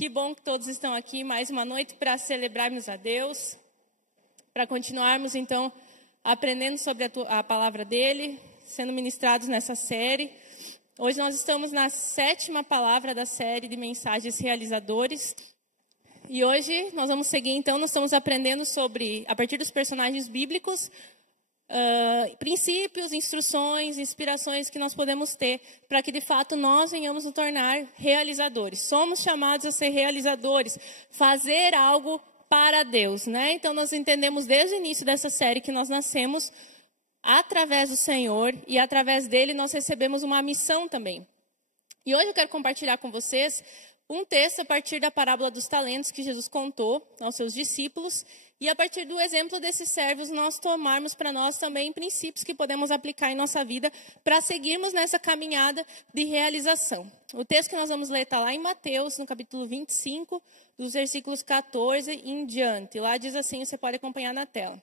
Que bom que todos estão aqui, mais uma noite para celebrarmos a Deus, para continuarmos então aprendendo sobre a palavra dele, sendo ministrados nessa série. Hoje nós estamos na 7ª palavra da série de mensagens realizadores. E hoje nós vamos seguir então, nós estamos aprendendo sobre, a partir dos personagens bíblicos, princípios, instruções, inspirações que nós podemos ter para que de fato nós venhamos nos tornar realizadores. Somos chamados a ser realizadores, fazer algo para Deus, né? Então nós entendemos desde o início dessa série que nós nascemos através do Senhor e através dele nós recebemos uma missão também. E hoje eu quero compartilhar com vocês um texto a partir da parábola dos talentos que Jesus contou aos seus discípulos. E a partir do exemplo desses servos, nós tomarmos para nós também princípios que podemos aplicar em nossa vida para seguirmos nessa caminhada de realização. O texto que nós vamos ler está lá em Mateus, no capítulo 25, dos versículos 14 em diante. Lá diz assim, você pode acompanhar na tela.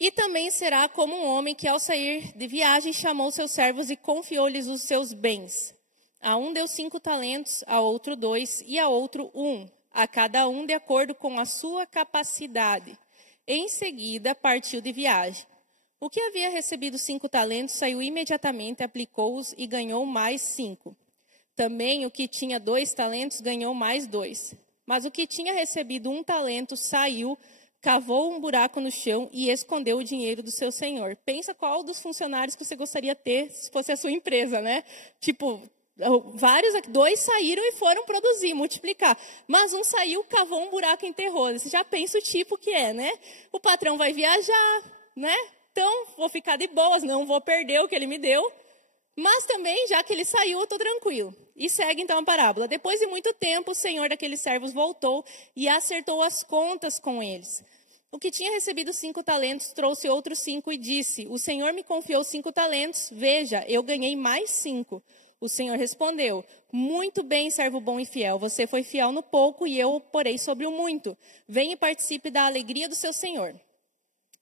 E também será como um homem que ao sair de viagem chamou seus servos e confiou-lhes os seus bens. A um deu 5 talentos, a outro 2 e a outro 1. A cada um de acordo com a sua capacidade. Em seguida, partiu de viagem. O que havia recebido 5 talentos saiu imediatamente, aplicou-os e ganhou mais 5. Também o que tinha 2 talentos ganhou mais 2. Mas o que tinha recebido 1 talento saiu, cavou um buraco no chão e escondeu o dinheiro do seu senhor. Pensa qual dos funcionários que você gostaria de ter se fosse a sua empresa, né? Tipo, 2 saíram e foram produzir, multiplicar. Mas um saiu, cavou um buraco e enterrou. Você já pensa o tipo que é, né? O patrão vai viajar, né? Então, vou ficar de boas, não vou perder o que ele me deu. Mas também, já que ele saiu, eu estou tranquilo. E segue então a parábola. Depois de muito tempo, o senhor daqueles servos voltou e acertou as contas com eles. O que tinha recebido 5 talentos trouxe outros 5 e disse, o senhor me confiou 5 talentos, veja, eu ganhei mais 5. O Senhor respondeu, muito bem, servo bom e fiel, você foi fiel no pouco e eu o porei sobre o muito. Venha e participe da alegria do seu Senhor.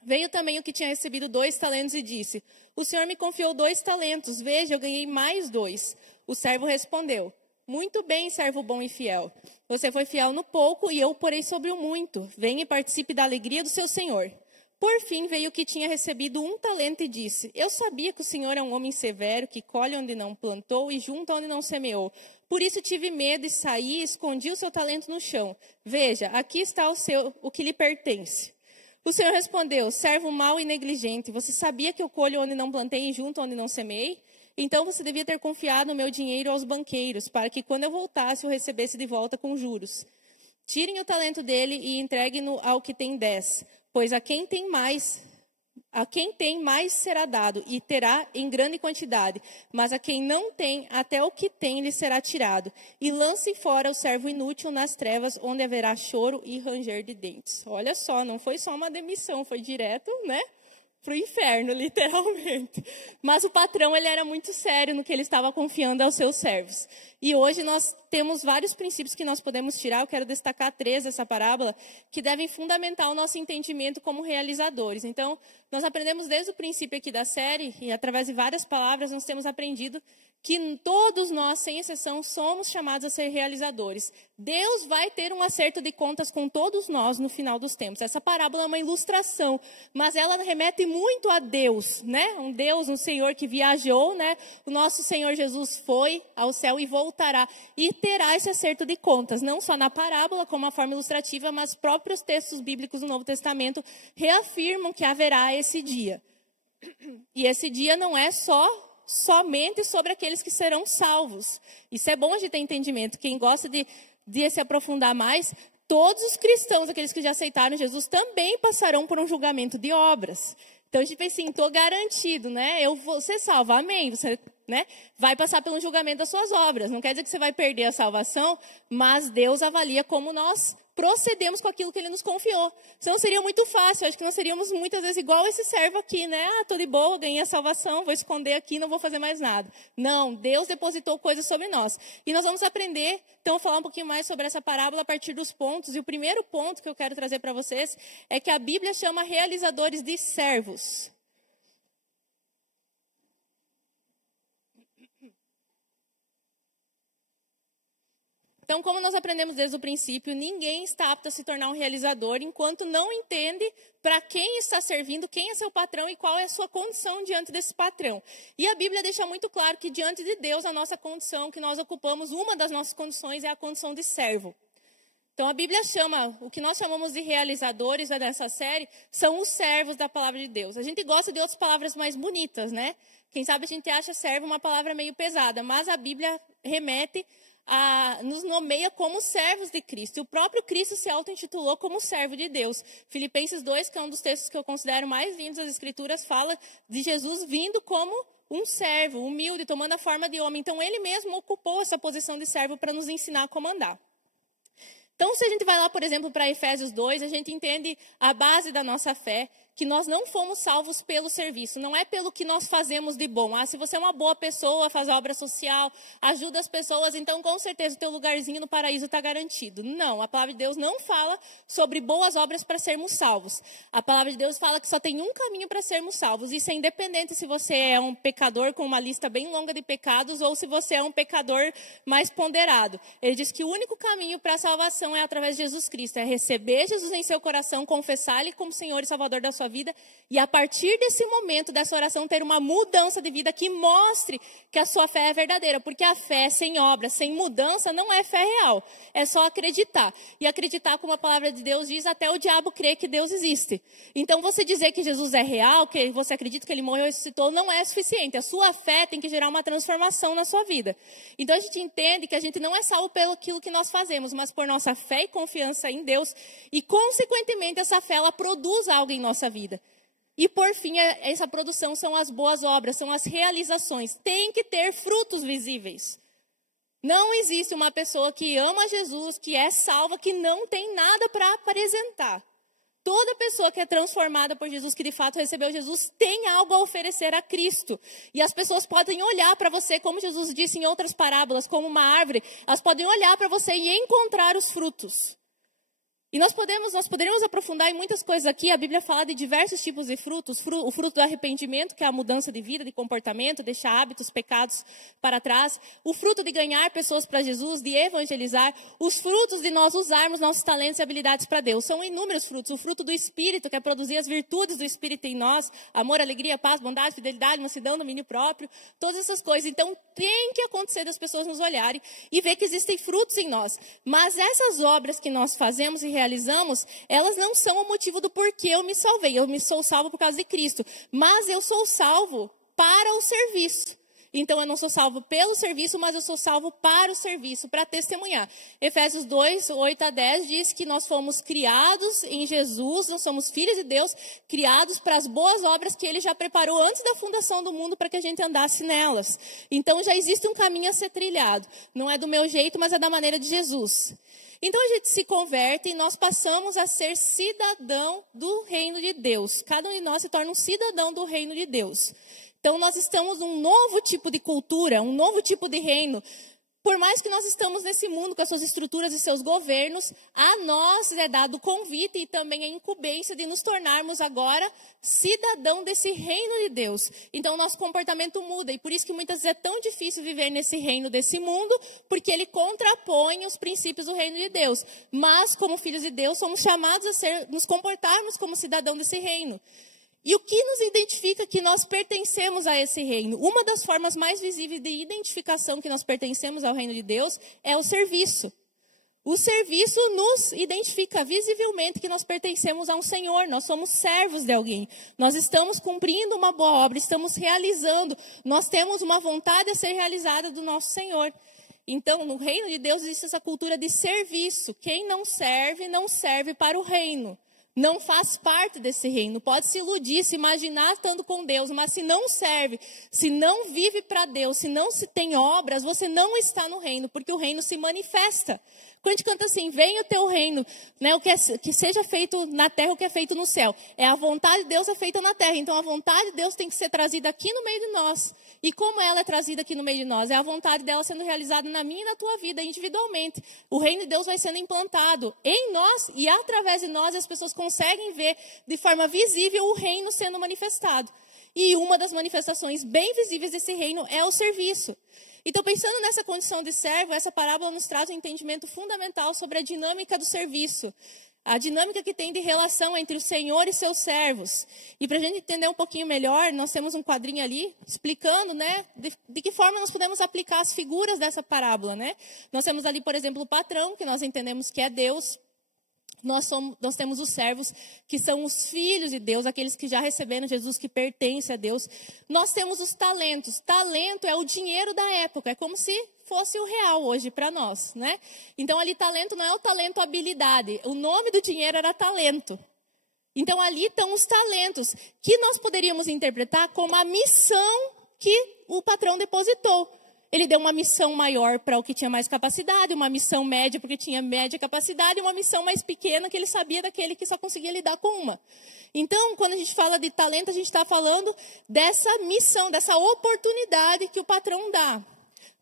Veio também o que tinha recebido 2 talentos e disse, o Senhor me confiou 2 talentos, veja, eu ganhei mais 2. O servo respondeu, muito bem, servo bom e fiel, você foi fiel no pouco e eu o porei sobre o muito. Venha e participe da alegria do seu Senhor. Por fim, veio o que tinha recebido 1 talento e disse, eu sabia que o Senhor é um homem severo, que colhe onde não plantou e junta onde não semeou. Por isso tive medo e saí e escondi o seu talento no chão. Veja, aqui está o que lhe pertence. O Senhor respondeu, servo mau e negligente, você sabia que eu colho onde não plantei e junto onde não semeei? Então você devia ter confiado o meu dinheiro aos banqueiros, para que quando eu voltasse eu recebesse de volta com juros. Tirem o talento dele e entreguem-no ao que tem 10. Pois a quem tem mais será dado e terá em grande quantidade, mas a quem não tem, até o que tem lhe será tirado. E lance fora o servo inútil nas trevas, onde haverá choro e ranger de dentes. Olha só, não foi só uma demissão, foi direto, né? Para o inferno, literalmente. Mas o patrão, ele era muito sério no que ele estava confiando aos seus servos. E hoje nós temos vários princípios que nós podemos tirar, eu quero destacar 3 dessa parábola, que devem fundamentar o nosso entendimento como realizadores. Então, nós aprendemos desde o princípio aqui da série, e através de várias palavras, nós temos aprendido que todos nós, sem exceção, somos chamados a ser realizadores. Deus vai ter um acerto de contas com todos nós no final dos tempos. Essa parábola é uma ilustração, mas ela remete muito a Deus, né? Um Deus, um Senhor que viajou, né? O nosso Senhor Jesus foi ao céu e voltará. E terá esse acerto de contas, não só na parábola, como uma forma ilustrativa, mas próprios textos bíblicos do Novo Testamento reafirmam que haverá esse dia. E esse dia não é somente sobre aqueles que serão salvos. Isso é bom a gente ter entendimento. Quem gosta de se aprofundar mais, todos os cristãos, aqueles que já aceitaram Jesus, também passarão por um julgamento de obras. Então a gente pensa assim, estou garantido, né? Eu vou ser salvo, amém. Você, né, vai passar pelo julgamento das suas obras. Não quer dizer que você vai perder a salvação, mas Deus avalia como nós procedemos com aquilo que ele nos confiou. Senão seria muito fácil, acho que nós seríamos muitas vezes igual esse servo aqui, né? Ah, estou de boa, ganhei a salvação, vou esconder aqui, não vou fazer mais nada. Não, Deus depositou coisas sobre nós. E nós vamos aprender, então, falar um pouquinho mais sobre essa parábola a partir dos pontos. E o primeiro ponto que eu quero trazer para vocês é que a Bíblia chama realizadores de servos. Então, como nós aprendemos desde o princípio, ninguém está apto a se tornar um realizador enquanto não entende para quem está servindo, quem é seu patrão e qual é a sua condição diante desse patrão. E a Bíblia deixa muito claro que diante de Deus, a nossa condição que nós ocupamos, uma das nossas condições é a condição de servo. Então, a Bíblia chama, o que nós chamamos de realizadores dessa série, são os servos da palavra de Deus. A gente gosta de outras palavras mais bonitas, né? Quem sabe a gente acha servo uma palavra meio pesada, mas a Bíblia nos nomeia como servos de Cristo. E o próprio Cristo se auto-intitulou como servo de Deus. Filipenses 2, que é um dos textos que eu considero mais lindos das Escrituras, fala de Jesus vindo como um servo, humilde, tomando a forma de homem. Então, ele mesmo ocupou essa posição de servo para nos ensinar a comandar. Então, se a gente vai lá, por exemplo, para Efésios 2, a gente entende a base da nossa fé, que nós não fomos salvos pelo serviço, não é pelo que nós fazemos de bom. Se você é uma boa pessoa, faz obra social, ajuda as pessoas, então com certeza o teu lugarzinho no paraíso está garantido. Não, a palavra de Deus não fala sobre boas obras para sermos salvos. A palavra de Deus fala que só tem um caminho para sermos salvos. Isso é independente se você é um pecador com uma lista bem longa de pecados ou se você é um pecador mais ponderado. Ele diz que o único caminho para a salvação é através de Jesus Cristo, é receber Jesus em seu coração, confessar-lhe como Senhor e Salvador da sua vida, e a partir desse momento, dessa oração, ter uma mudança de vida que mostre que a sua fé é verdadeira, porque a fé sem obra, sem mudança, não é fé real, é só acreditar, e acreditar, como a palavra de Deus diz, até o diabo crê que Deus existe. Então, você dizer que Jesus é real, que você acredita que ele morreu e ressuscitou, não é suficiente, a sua fé tem que gerar uma transformação na sua vida. Então, a gente entende que a gente não é salvo pelo aquilo que nós fazemos, mas por nossa fé e confiança em Deus, e consequentemente essa fé ela produz algo em nossa vida. E por fim, essa produção são as boas obras, são as realizações. Tem que ter frutos visíveis. Não existe uma pessoa que ama Jesus, que é salva, que não tem nada para apresentar. Toda pessoa que é transformada por Jesus, que de fato recebeu Jesus, tem algo a oferecer a Cristo. E as pessoas podem olhar para você, como Jesus disse em outras parábolas, como uma árvore. Elas podem olhar para você e encontrar os frutos. E nós poderíamos aprofundar em muitas coisas aqui. A Bíblia fala de diversos tipos de frutos. O fruto do arrependimento, que é a mudança de vida, de comportamento, deixar hábitos, pecados para trás. O fruto de ganhar pessoas para Jesus, de evangelizar. Os frutos de nós usarmos nossos talentos e habilidades para Deus. São inúmeros frutos. O fruto do Espírito, que é produzir as virtudes do Espírito em nós. Amor, alegria, paz, bondade, fidelidade, mansidão, domínio próprio. Todas essas coisas. Então, tem que acontecer das pessoas nos olharem e ver que existem frutos em nós. Mas essas obras que nós fazemos e realizamos, elas não são o motivo do porquê eu me salvei. Eu me sou salvo por causa de Cristo. Mas eu sou salvo para o serviço. Então, eu não sou salvo pelo serviço, mas eu sou salvo para o serviço, para testemunhar. Efésios 2, 8 a 10 diz que nós fomos criados em Jesus, nós somos filhos de Deus, criados para as boas obras que Ele já preparou antes da fundação do mundo para que a gente andasse nelas. Então, já existe um caminho a ser trilhado. Não é do meu jeito, mas é da maneira de Jesus. Então, a gente se converte e nós passamos a ser cidadão do reino de Deus. Cada um de nós se torna um cidadão do reino de Deus. Então, nós estamos num novo tipo de cultura, um novo tipo de reino. Por mais que nós estamos nesse mundo com as suas estruturas e seus governos, a nós é dado o convite e também a incumbência de nos tornarmos agora cidadão desse reino de Deus. Então, nosso comportamento muda. E por isso que muitas vezes é tão difícil viver nesse reino desse mundo, porque ele contrapõe os princípios do reino de Deus. Mas, como filhos de Deus, somos chamados a nos comportarmos como cidadão desse reino. E o que nos identifica que nós pertencemos a esse reino? Uma das formas mais visíveis de identificação que nós pertencemos ao reino de Deus é o serviço. O serviço nos identifica visivelmente que nós pertencemos a um Senhor, nós somos servos de alguém. Nós estamos cumprindo uma boa obra, estamos realizando, nós temos uma vontade a ser realizada do nosso Senhor. Então, no reino de Deus existe essa cultura de serviço. Quem não serve para o reino. Não faz parte desse reino, pode se iludir, se imaginar estando com Deus, mas se não serve, se não vive para Deus, se não se tem obras, você não está no reino, porque o reino se manifesta. Quando a gente canta assim, venha o teu reino, né, que seja feito na terra o que é feito no céu. É a vontade de Deus é feita na terra, então a vontade de Deus tem que ser trazida aqui no meio de nós. E como ela é trazida aqui no meio de nós? É a vontade dela sendo realizada na minha e na tua vida, individualmente. O reino de Deus vai sendo implantado em nós e através de nós as pessoas conseguem ver de forma visível o reino sendo manifestado. E uma das manifestações bem visíveis desse reino é o serviço. Então, pensando nessa condição de servo, essa parábola nos traz um entendimento fundamental sobre a dinâmica do serviço. A dinâmica que tem de relação entre o Senhor e seus servos. E para a gente entender um pouquinho melhor, nós temos um quadrinho ali explicando, né, de que forma nós podemos aplicar as figuras dessa parábola, né? Nós temos ali, por exemplo, o patrão, que nós entendemos que é Deus. Nós temos os servos, que são os filhos de Deus, aqueles que já receberam Jesus, que pertencem a Deus. Nós temos os talentos. Talento é o dinheiro da época, é como se fosse o real hoje para nós, né? Então, ali, talento não é o talento habilidade. O nome do dinheiro era talento. Então, ali estão os talentos, que nós poderíamos interpretar como a missão que o patrão depositou. Ele deu uma missão maior para o que tinha mais capacidade, uma missão média para o que tinha média capacidade, e uma missão mais pequena que ele sabia daquele que só conseguia lidar com uma. Então, quando a gente fala de talento, a gente está falando dessa missão, dessa oportunidade que o patrão dá.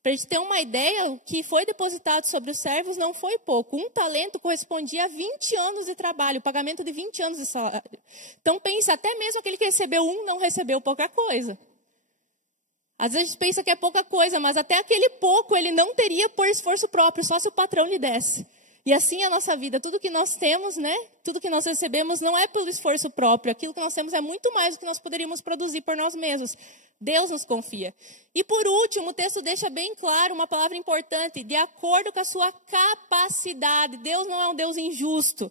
Para a gente ter uma ideia, o que foi depositado sobre os servos não foi pouco. Um talento correspondia a 20 anos de trabalho, o pagamento de 20 anos de salário. Então, pensa, até mesmo aquele que recebeu um não recebeu pouca coisa. Às vezes a gente pensa que é pouca coisa, mas até aquele pouco ele não teria por esforço próprio, só se o patrão lhe desse. E assim é a nossa vida, tudo que nós temos, né? Tudo que nós recebemos não é pelo esforço próprio, aquilo que nós temos é muito mais do que nós poderíamos produzir por nós mesmos. Deus nos confia. E por último, o texto deixa bem claro uma palavra importante, de acordo com a sua capacidade. Deus não é um Deus injusto.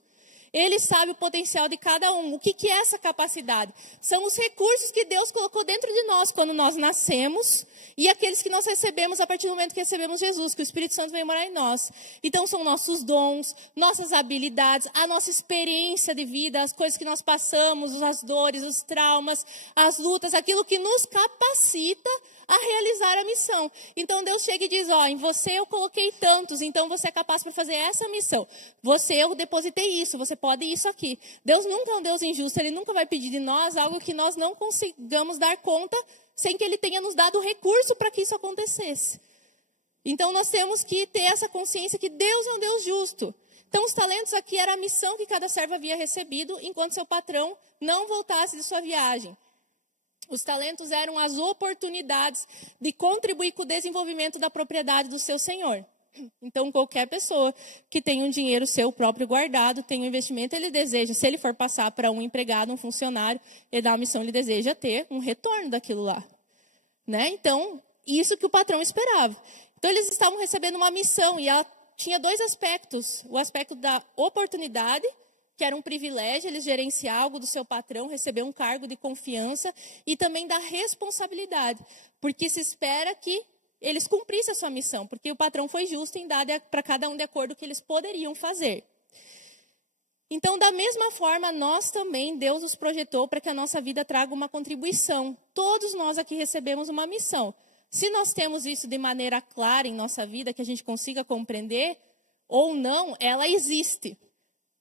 Ele sabe o potencial de cada um. O que é essa capacidade? São os recursos que Deus colocou dentro de nós quando nós nascemos e aqueles que nós recebemos a partir do momento que recebemos Jesus, que o Espírito Santo veio morar em nós. Então, são nossos dons, nossas habilidades, a nossa experiência de vida, as coisas que nós passamos, as dores, os traumas, as lutas, aquilo que nos capacita a realizar a missão. Então Deus chega e diz, em você eu coloquei tantos, então você é capaz para fazer essa missão. Você, eu depositei isso, você pode isso aqui. Deus nunca é um Deus injusto, Ele nunca vai pedir de nós algo que nós não consigamos dar conta, sem que Ele tenha nos dado o recurso para que isso acontecesse. Então nós temos que ter essa consciência que Deus é um Deus justo. Então os talentos aqui era a missão que cada servo havia recebido, enquanto seu patrão não voltasse de sua viagem. Os talentos eram as oportunidades de contribuir com o desenvolvimento da propriedade do seu senhor. Então, qualquer pessoa que tem um dinheiro seu próprio guardado, tem um investimento, ele deseja, se ele for passar para um empregado, um funcionário, ele dá uma missão, ele deseja ter um retorno daquilo lá. Né? Então, isso que o patrão esperava. Então, eles estavam recebendo uma missão e ela tinha dois aspectos. O aspecto da oportunidade, que era um privilégio, eles gerenciar algo do seu patrão, receber um cargo de confiança, e também da responsabilidade, porque se espera que eles cumprissem a sua missão, porque o patrão foi justo em dar para cada um de acordo com o que eles poderiam fazer. Então, da mesma forma, nós também, Deus nos projetou para que a nossa vida traga uma contribuição. Todos nós aqui recebemos uma missão. Se nós temos isso de maneira clara em nossa vida, que a gente consiga compreender, ou não, ela existe.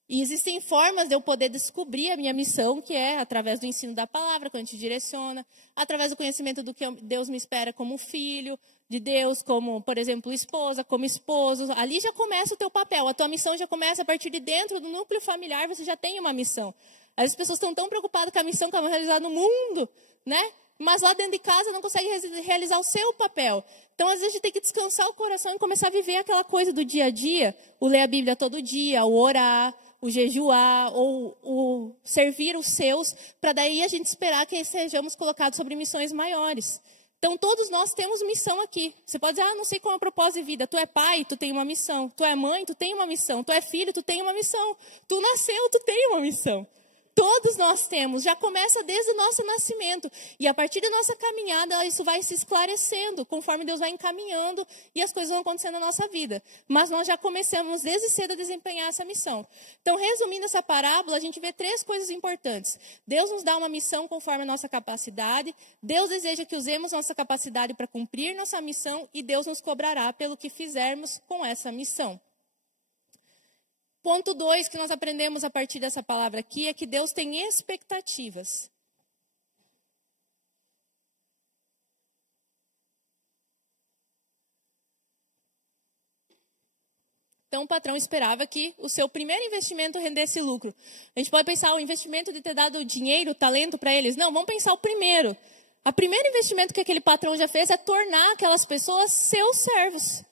E existem formas de eu poder descobrir a minha missão, que é através do ensino da palavra, quando a gente direciona, através do conhecimento do que Deus me espera como filho de Deus, como, por exemplo, esposa, como esposo. Ali já começa o teu papel, a tua missão já começa a partir de dentro do núcleo familiar, você já tem uma missão. As pessoas estão tão preocupadas com a missão que vão realizar no mundo, né? Mas lá dentro de casa não consegue realizar o seu papel. Então, às vezes, a gente tem que descansar o coração e começar a viver aquela coisa do dia a dia, o ler a Bíblia todo dia, o orar, o jejuar, ou o servir os seus, para daí a gente esperar que sejamos colocados sobre missões maiores. Então, todos nós temos missão aqui. Você pode dizer, não sei qual é o propósito de vida. Tu é pai, tu tem uma missão. Tu é mãe, tu tem uma missão. Tu é filho, tu tem uma missão. Tu nasceu, tu tem uma missão. Todos nós temos, já começa desde o nosso nascimento. E a partir da nossa caminhada, isso vai se esclarecendo, conforme Deus vai encaminhando e as coisas vão acontecendo na nossa vida. Mas nós já começamos desde cedo a desempenhar essa missão. Então, resumindo essa parábola, a gente vê três coisas importantes. Deus nos dá uma missão conforme a nossa capacidade. Deus deseja que usemos nossa capacidade para cumprir nossa missão e Deus nos cobrará pelo que fizermos com essa missão. Ponto 2 que nós aprendemos a partir dessa palavra aqui é que Deus tem expectativas. Então, o patrão esperava que o seu primeiro investimento rendesse lucro. A gente pode pensar o investimento de ter dado dinheiro, talento para eles. Não, vamos pensar o primeiro. O primeiro investimento que aquele patrão já fez é tornar aquelas pessoas seus servos.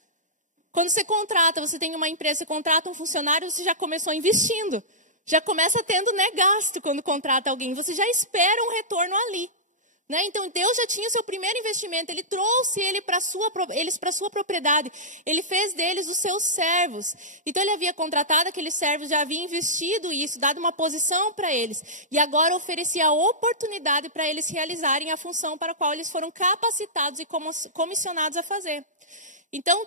Quando você contrata, você tem uma empresa, você contrata um funcionário, você já começou investindo. Já começa tendo, né, gasto quando contrata alguém. Você já espera um retorno ali. Né? Então, Deus já tinha o seu primeiro investimento. Ele trouxe eles para a sua propriedade. Ele fez deles os seus servos. Então, ele havia contratado aqueles servos, já havia investido isso, dado uma posição para eles. E agora oferecia a oportunidade para eles realizarem a função para a qual eles foram capacitados e comissionados a fazer. Então,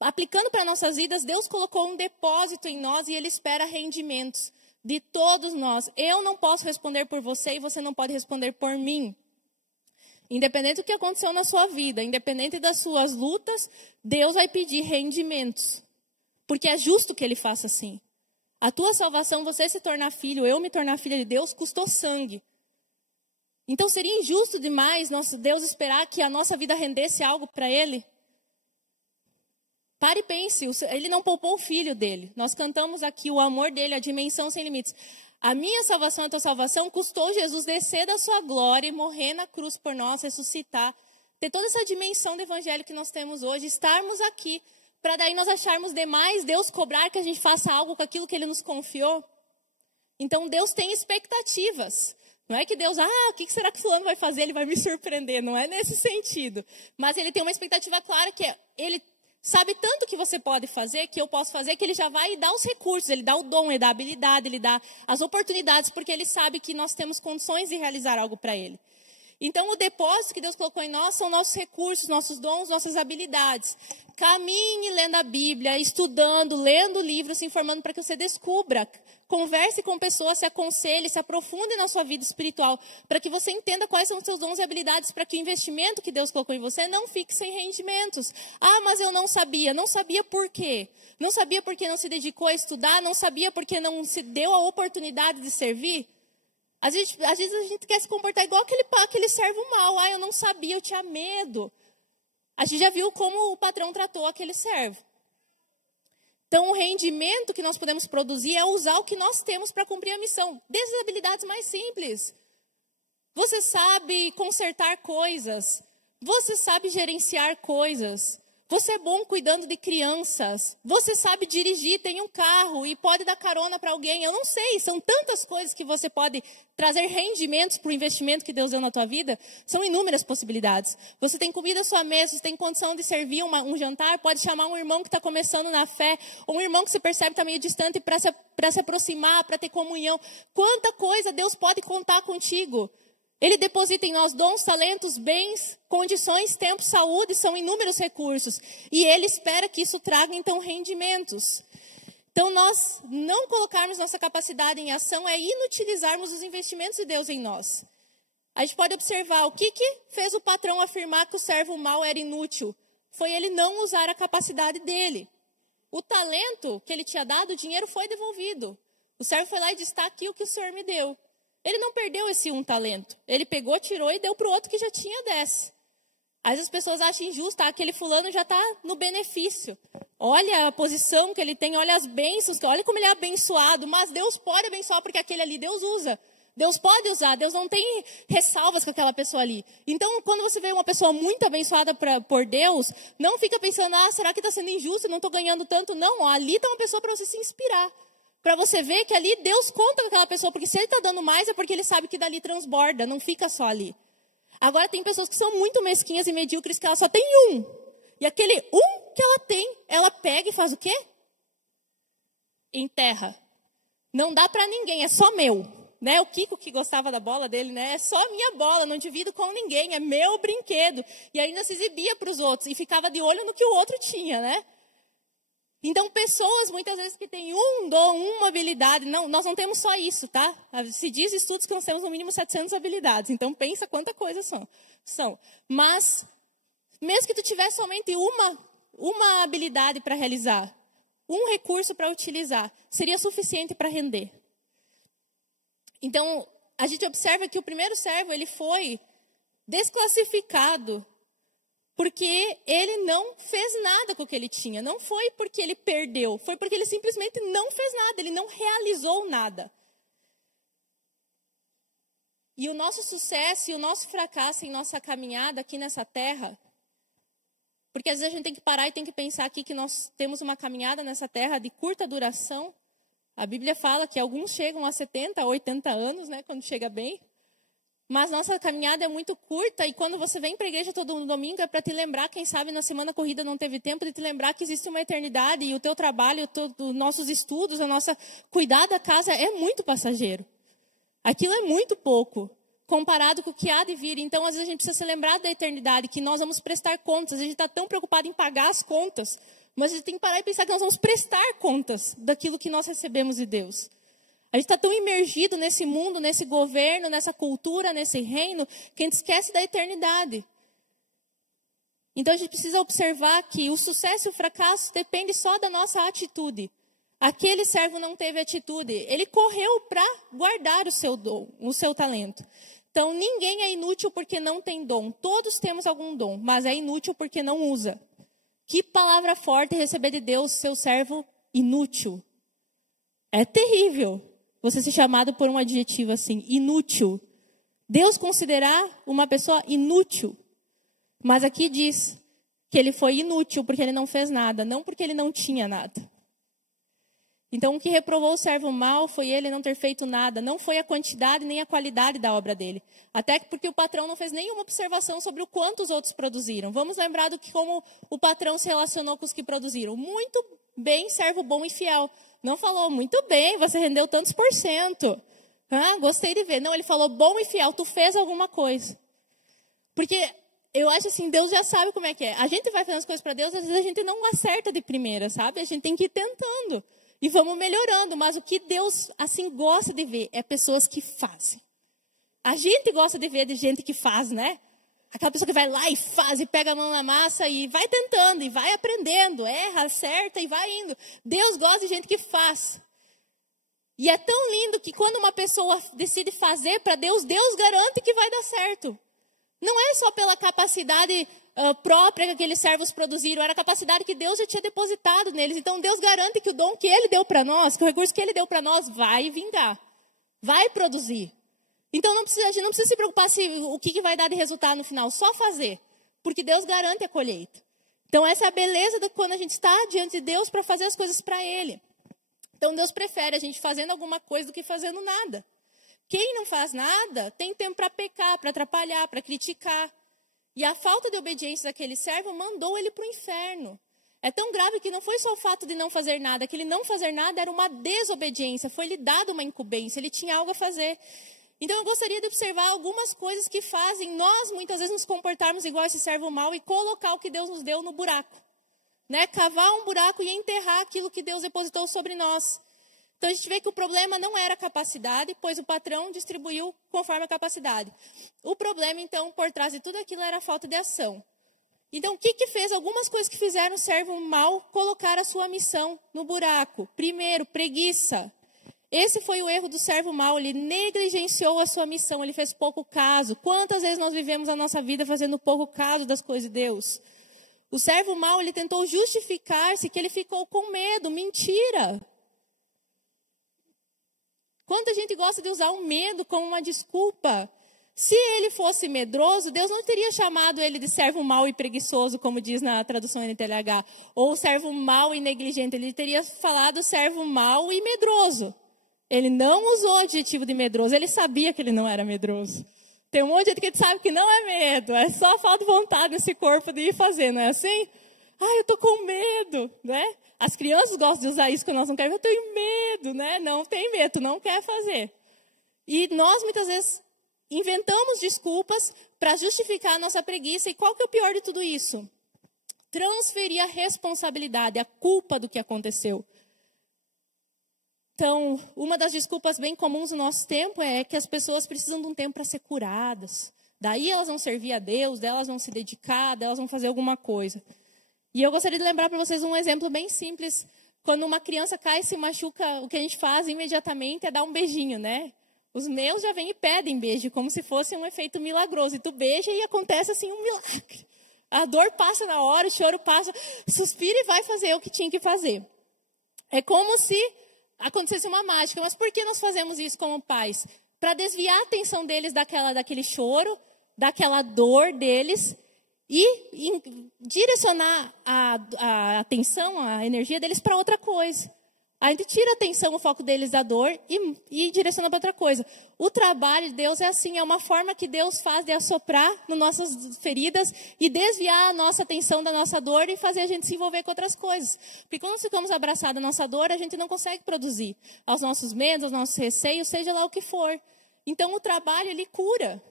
aplicando para nossas vidas, Deus colocou um depósito em nós e Ele espera rendimentos de todos nós. Eu não posso responder por você e você não pode responder por mim. Independente do que aconteceu na sua vida, independente das suas lutas, Deus vai pedir rendimentos. Porque é justo que Ele faça assim. A tua salvação, você se tornar filho, eu me tornar filha de Deus, custou sangue. Então seria injusto demais Deus esperar que a nossa vida rendesse algo para Ele? Pare e pense, Ele não poupou o filho dele. Nós cantamos aqui o amor dele, a dimensão sem limites. A minha salvação, a tua salvação, custou Jesus descer da sua glória e morrer na cruz por nós, ressuscitar. Ter toda essa dimensão do evangelho que nós temos hoje, estarmos aqui, para daí nós acharmos demais Deus cobrar que a gente faça algo com aquilo que Ele nos confiou. Então Deus tem expectativas. Não é que Deus, o que será que fulano vai fazer? Ele vai me surpreender. Não é nesse sentido. Mas Ele tem uma expectativa clara que Ele sabe tanto que você pode fazer, que eu posso fazer, que Ele já vai dar os recursos, Ele dá o dom, Ele dá a habilidade, Ele dá as oportunidades, porque Ele sabe que nós temos condições de realizar algo para Ele. Então, o depósito que Deus colocou em nós são nossos recursos, nossos dons, nossas habilidades. Caminhe lendo a Bíblia, estudando, lendo livros, se informando para que você descubra. Converse com pessoas, se aconselhe, se aprofunde na sua vida espiritual, para que você entenda quais são os seus dons e habilidades, para que o investimento que Deus colocou em você não fique sem rendimentos. Mas eu não sabia. Não sabia por quê? Não sabia porque não se dedicou a estudar? Não sabia porque não se deu a oportunidade de servir? Às vezes a gente quer se comportar igual aquele servo mau. Eu não sabia, eu tinha medo. A gente já viu como o patrão tratou aquele servo. Então, o rendimento que nós podemos produzir é usar o que nós temos para cumprir a missão. Desde as habilidades mais simples. Você sabe consertar coisas. Você sabe gerenciar coisas. Você é bom cuidando de crianças. Você sabe dirigir, tem um carro e pode dar carona para alguém. Eu não sei, são tantas coisas que você pode trazer rendimentos para o investimento que Deus deu na tua vida. São inúmeras possibilidades. Você tem comida à sua mesa, você tem condição de servir um jantar, pode chamar um irmão que está começando na fé, ou um irmão que você percebe está meio distante para se aproximar, para ter comunhão. Quanta coisa Deus pode contar contigo. Ele deposita em nós dons, talentos, bens, condições, tempo, saúde, são inúmeros recursos. E Ele espera que isso traga, então, rendimentos. Então, nós não colocarmos nossa capacidade em ação é inutilizarmos os investimentos de Deus em nós. A gente pode observar o que fez o patrão afirmar que o servo mau era inútil. Foi ele não usar a capacidade dele. O talento que ele tinha dado, o dinheiro foi devolvido. O servo foi lá e disse, está aqui o que o Senhor me deu. Ele não perdeu esse um talento. Ele pegou, tirou e deu para o outro que já tinha 10. Às vezes as pessoas acham injusto, aquele fulano já está no benefício. Olha a posição que ele tem, olha as bênçãos, olha como ele é abençoado. Mas Deus pode abençoar porque aquele ali Deus usa. Deus pode usar, Deus não tem ressalvas com aquela pessoa ali. Então, quando você vê uma pessoa muito abençoada por Deus, não fica pensando, será que está sendo injusto, não estou ganhando tanto? Não, ali está uma pessoa para você se inspirar. Para você ver que ali Deus conta com aquela pessoa, porque se Ele está dando mais é porque Ele sabe que dali transborda, não fica só ali. Agora tem pessoas que são muito mesquinhas e medíocres, que ela só tem um. E aquele um que ela tem, ela pega e faz o quê? Enterra. Não dá para ninguém, é só meu. Né? O Kiko que gostava da bola dele, né? É só minha bola, não divido com ninguém, é meu brinquedo. E ainda se exibia para os outros e ficava de olho no que o outro tinha, né? Então, pessoas, muitas vezes, que têm um dom, uma habilidade, nós não temos só isso, tá? Se diz estudos que nós temos no mínimo 700 habilidades, então pensa quanta coisa são. Mas, mesmo que tu tivesse somente uma habilidade para realizar, um recurso para utilizar, seria suficiente para render. Então, a gente observa que o primeiro servo, ele foi desclassificado porque ele não fez nada com o que ele tinha. Não foi porque ele perdeu, foi porque ele simplesmente não fez nada, ele não realizou nada. E o nosso sucesso e o nosso fracasso em nossa caminhada aqui nessa terra, porque às vezes a gente tem que parar e tem que pensar aqui que nós temos uma caminhada nessa terra de curta duração. A Bíblia fala que alguns chegam a 70, 80 anos, né, quando chega bem. Mas nossa caminhada é muito curta e quando você vem para a igreja todo domingo é para te lembrar, quem sabe na semana corrida não teve tempo, de te lembrar que existe uma eternidade e o teu trabalho, os nossos estudos, a nossa cuidar da casa é muito passageiro. Aquilo é muito pouco comparado com o que há de vir. Então, às vezes a gente precisa ser lembrado da eternidade, que nós vamos prestar contas. A gente está tão preocupado em pagar as contas, mas a gente tem que parar e pensar que nós vamos prestar contas daquilo que nós recebemos de Deus. A gente está tão imergido nesse mundo, nesse governo, nessa cultura, nesse reino, que a gente esquece da eternidade. Então a gente precisa observar que o sucesso e o fracasso depende só da nossa atitude. Aquele servo não teve atitude, ele correu para guardar o seu dom, o seu talento. Então ninguém é inútil porque não tem dom. Todos temos algum dom, mas é inútil porque não usa. Que palavra forte receber de Deus, seu servo inútil. É terrível você ser chamado por um adjetivo assim, inútil. Deus considerar uma pessoa inútil. Mas aqui diz que ele foi inútil porque ele não fez nada, não porque ele não tinha nada. Então o que reprovou o servo mau foi ele não ter feito nada, não foi a quantidade nem a qualidade da obra dele. Até porque o patrão não fez nenhuma observação sobre o quanto os outros produziram. Vamos lembrar do que como o patrão se relacionou com os que produziram. Muito bem, servo bom e fiel. Não falou, muito bem, você rendeu tantos por cento. Ah, gostei de ver. Não, ele falou, bom e fiel, tu fez alguma coisa. Porque eu acho assim, Deus já sabe como é que é. A gente vai fazendo as coisas para Deus, às vezes a gente não acerta de primeira, sabe? A gente tem que ir tentando. E vamos melhorando. Mas o que Deus, assim, gosta de ver é pessoas que fazem. A gente gosta de ver de gente que faz, né? Aquela pessoa que vai lá e faz, e pega a mão na massa, e vai tentando, e vai aprendendo, erra, acerta, e vai indo. Deus gosta de gente que faz. E é tão lindo que quando uma pessoa decide fazer para Deus, Deus garante que vai dar certo. Não é só pela capacidade própria que aqueles servos produziram, era a capacidade que Deus já tinha depositado neles. Então Deus garante que o dom que Ele deu para nós, que o recurso que Ele deu para nós vai vingar, vai produzir. Então a gente não precisa se preocupar o que vai dar de resultado no final, só fazer, porque Deus garante a colheita. Então essa é a beleza de quando a gente está diante de Deus para fazer as coisas para Ele. Então Deus prefere a gente fazendo alguma coisa do que fazendo nada. Quem não faz nada tem tempo para pecar, para atrapalhar, para criticar. E a falta de obediência daquele servo mandou ele para o inferno. É tão grave que não foi só o fato de não fazer nada, que ele não fazer nada era uma desobediência, foi-lhe dado uma incumbência, ele tinha algo a fazer. Então eu gostaria de observar algumas coisas que fazem nós muitas vezes nos comportarmos igual esse servo mau e colocar o que Deus nos deu no buraco. Né? Cavar um buraco e enterrar aquilo que Deus depositou sobre nós. Então a gente vê que o problema não era a capacidade, pois o patrão distribuiu conforme a capacidade. O problema, então, por trás de tudo aquilo era a falta de ação. Então, o que fez? Algumas coisas que fizeram o servo mau colocar a sua missão no buraco. Primeiro, preguiça. Esse foi o erro do servo mau, ele negligenciou a sua missão, ele fez pouco caso. Quantas vezes nós vivemos a nossa vida fazendo pouco caso das coisas de Deus? O servo mau, ele tentou justificar-se que ele ficou com medo, mentira. Quanta gente gosta de usar o medo como uma desculpa. Se ele fosse medroso, Deus não teria chamado ele de servo mau e preguiçoso, como diz na tradução NTLH, ou servo mau e negligente. Ele teria falado servo mau e medroso. Ele não usou o adjetivo de medroso, ele sabia que ele não era medroso. Tem um monte de gente que sabe que não é medo, é só falta de vontade nesse corpo de ir fazer, não é assim? Ai, eu tô com medo, né? As crianças gostam de usar isso quando nós não querem. Eu tenho medo, né? Não tem medo, não quer fazer. E nós, muitas vezes, inventamos desculpas para justificar a nossa preguiça. E qual que é o pior de tudo isso? Transferir a responsabilidade, a culpa do que aconteceu. Então, uma das desculpas bem comuns no nosso tempo é que as pessoas precisam de um tempo para ser curadas. Daí elas vão servir a Deus, daí elas vão se dedicar, daí elas vão fazer alguma coisa. E eu gostaria de lembrar para vocês um exemplo bem simples. Quando uma criança cai e se machuca, o que a gente faz imediatamente é dar um beijinho, né? Os meus já vêm e pedem beijo, como se fosse um efeito milagroso. E tu beija e acontece assim um milagre. A dor passa na hora, o choro passa, suspira e vai fazer o que tinha que fazer. É como se acontecesse uma mágica. Mas por que nós fazemos isso como pais? para desviar a atenção deles daquele choro, daquela dor deles, e direcionar a atenção, a energia deles para outra coisa. A gente tira a atenção, o foco deles da dor e direciona para outra coisa. O trabalho de Deus é assim, é uma forma que Deus faz de assoprar nas nossas feridas e desviar a nossa atenção da nossa dor e fazer a gente se envolver com outras coisas. Porque quando ficamos abraçados à nossa dor, a gente não consegue produzir aos nossos medos, aos nossos receios, seja lá o que for. Então o trabalho, ele cura.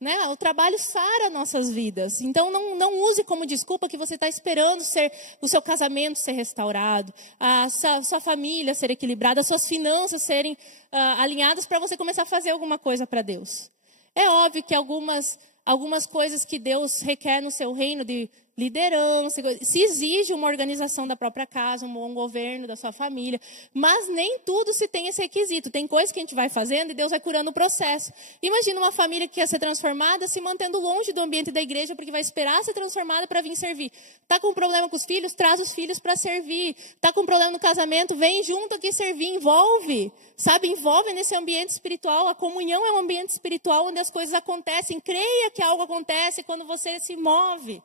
Né? O trabalho sara nossas vidas. Então, não use como desculpa que você está esperando o seu casamento ser restaurado, a sua família ser equilibrada, as suas finanças serem alinhadas para você começar a fazer alguma coisa para Deus. É óbvio que algumas coisas que Deus requer no seu reino de liderança, se exige uma organização da própria casa, um bom governo da sua família, mas nem tudo se tem esse requisito. Tem coisas que a gente vai fazendo e Deus vai curando o processo. Imagina uma família que quer ser transformada se mantendo longe do ambiente da igreja porque vai esperar ser transformada para vir servir. Está com problema com os filhos? Traz os filhos para servir. Está com problema no casamento? Vem junto aqui servir, envolve. Sabe, envolve nesse ambiente espiritual. A comunhão é um ambiente espiritual onde as coisas acontecem. Creia que algo acontece quando você se move.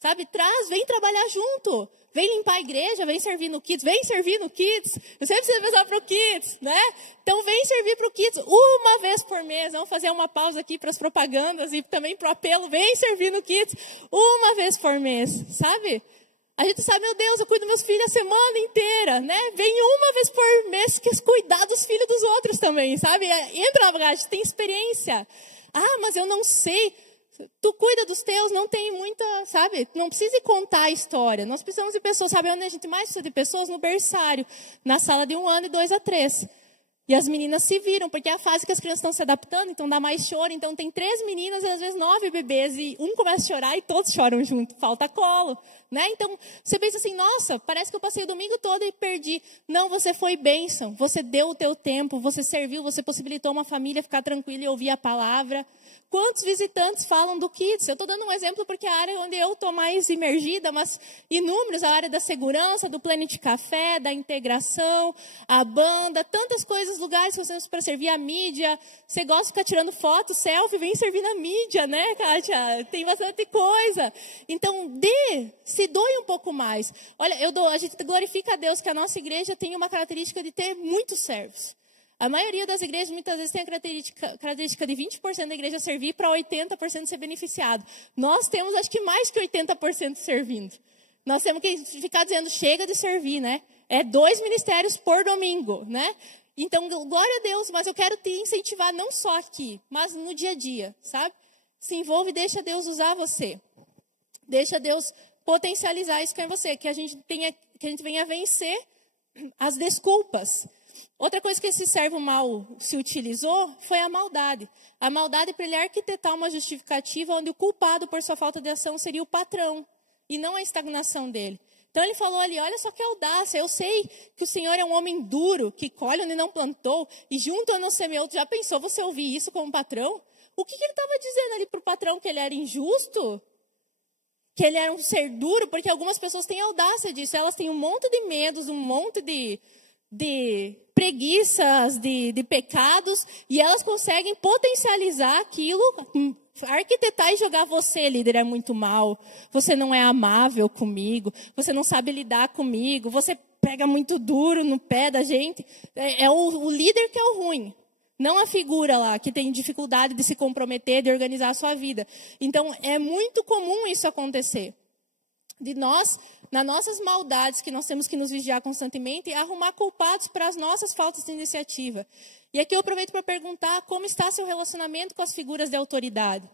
Sabe, vem trabalhar junto. Vem limpar a igreja, vem servir no Kids. Vem servir no Kids. Eu sempre preciso pensar para o Kids, né? Então, vem servir para o Kids uma vez por mês. Vamos fazer uma pausa aqui para as propagandas e também para o apelo. Vem servir no Kids uma vez por mês, sabe? A gente sabe, meu Deus, eu cuido dos meus filhos a semana inteira, né? Vem uma vez por mês que cuidar dos filhos dos outros também, sabe? Entra na bagagem, tem experiência. Ah, mas eu não sei. Tu cuida dos teus, não tem muita, sabe? Não precisa contar a história. Nós precisamos de pessoas, sabe onde a gente mais precisa de pessoas? No berçário, na sala de 1 ano e 2 a 3. E as meninas se viram, porque é a fase que as crianças estão se adaptando, então dá mais choro. Então tem 3 meninas e às vezes 9 bebês, e um começa a chorar e todos choram junto, falta colo, né? Então você pensa assim, nossa, parece que eu passei o domingo todo e perdi. Não, você foi bênção, você deu o teu tempo, você serviu, você possibilitou uma família ficar tranquila e ouvir a palavra. Quantos visitantes falam do Kids? Eu estou dando um exemplo porque é a área onde eu estou mais imergida, mas inúmeros, a área da segurança, do Planet Café, da integração, a banda, tantas coisas, lugares que você usa para servir a mídia. Você gosta de ficar tirando foto, selfie, vem servir na mídia, né, Kátia? Tem bastante coisa. Então, se doe um pouco mais. Olha, a gente glorifica a Deus que a nossa igreja tem uma característica de ter muitos servos. A maioria das igrejas, muitas vezes, tem a característica de 20% da igreja servir para 80% ser beneficiado. Nós temos, acho que mais que 80% servindo. Nós temos que ficar dizendo, chega de servir, né? É 2 ministérios por domingo, né? Então, glória a Deus, mas eu quero te incentivar não só aqui, mas no dia a dia, sabe? Se envolve e deixa Deus usar você. Deixa Deus potencializar isso que é você, que a gente venha vencer as desculpas. Outra coisa que esse servo mau se utilizou foi a maldade. A maldade para ele arquitetar uma justificativa onde o culpado por sua falta de ação seria o patrão e não a estagnação dele. Então ele falou ali, olha só que audácia, eu sei que o Senhor é um homem duro, que colhe onde não plantou e junto onde não semeou. Já pensou você ouvir isso como patrão? O que ele estava dizendo ali para o patrão? Que ele era injusto? Que ele era um ser duro? Porque algumas pessoas têm audácia disso, elas têm um monte de medos, um monte de preguiças, de pecados, e elas conseguem potencializar aquilo, arquitetar e jogar você, líder, é muito mal, você não é amável comigo, você não sabe lidar comigo, você pega muito duro no pé da gente. É o líder que é o ruim, não a figura lá que tem dificuldade de se comprometer, de organizar a sua vida. Então, é muito comum isso acontecer. De nós, nas nossas maldades, que nós temos que nos vigiar constantemente, e arrumar culpados para as nossas faltas de iniciativa. E aqui eu aproveito para perguntar como está seu relacionamento com as figuras de autoridade.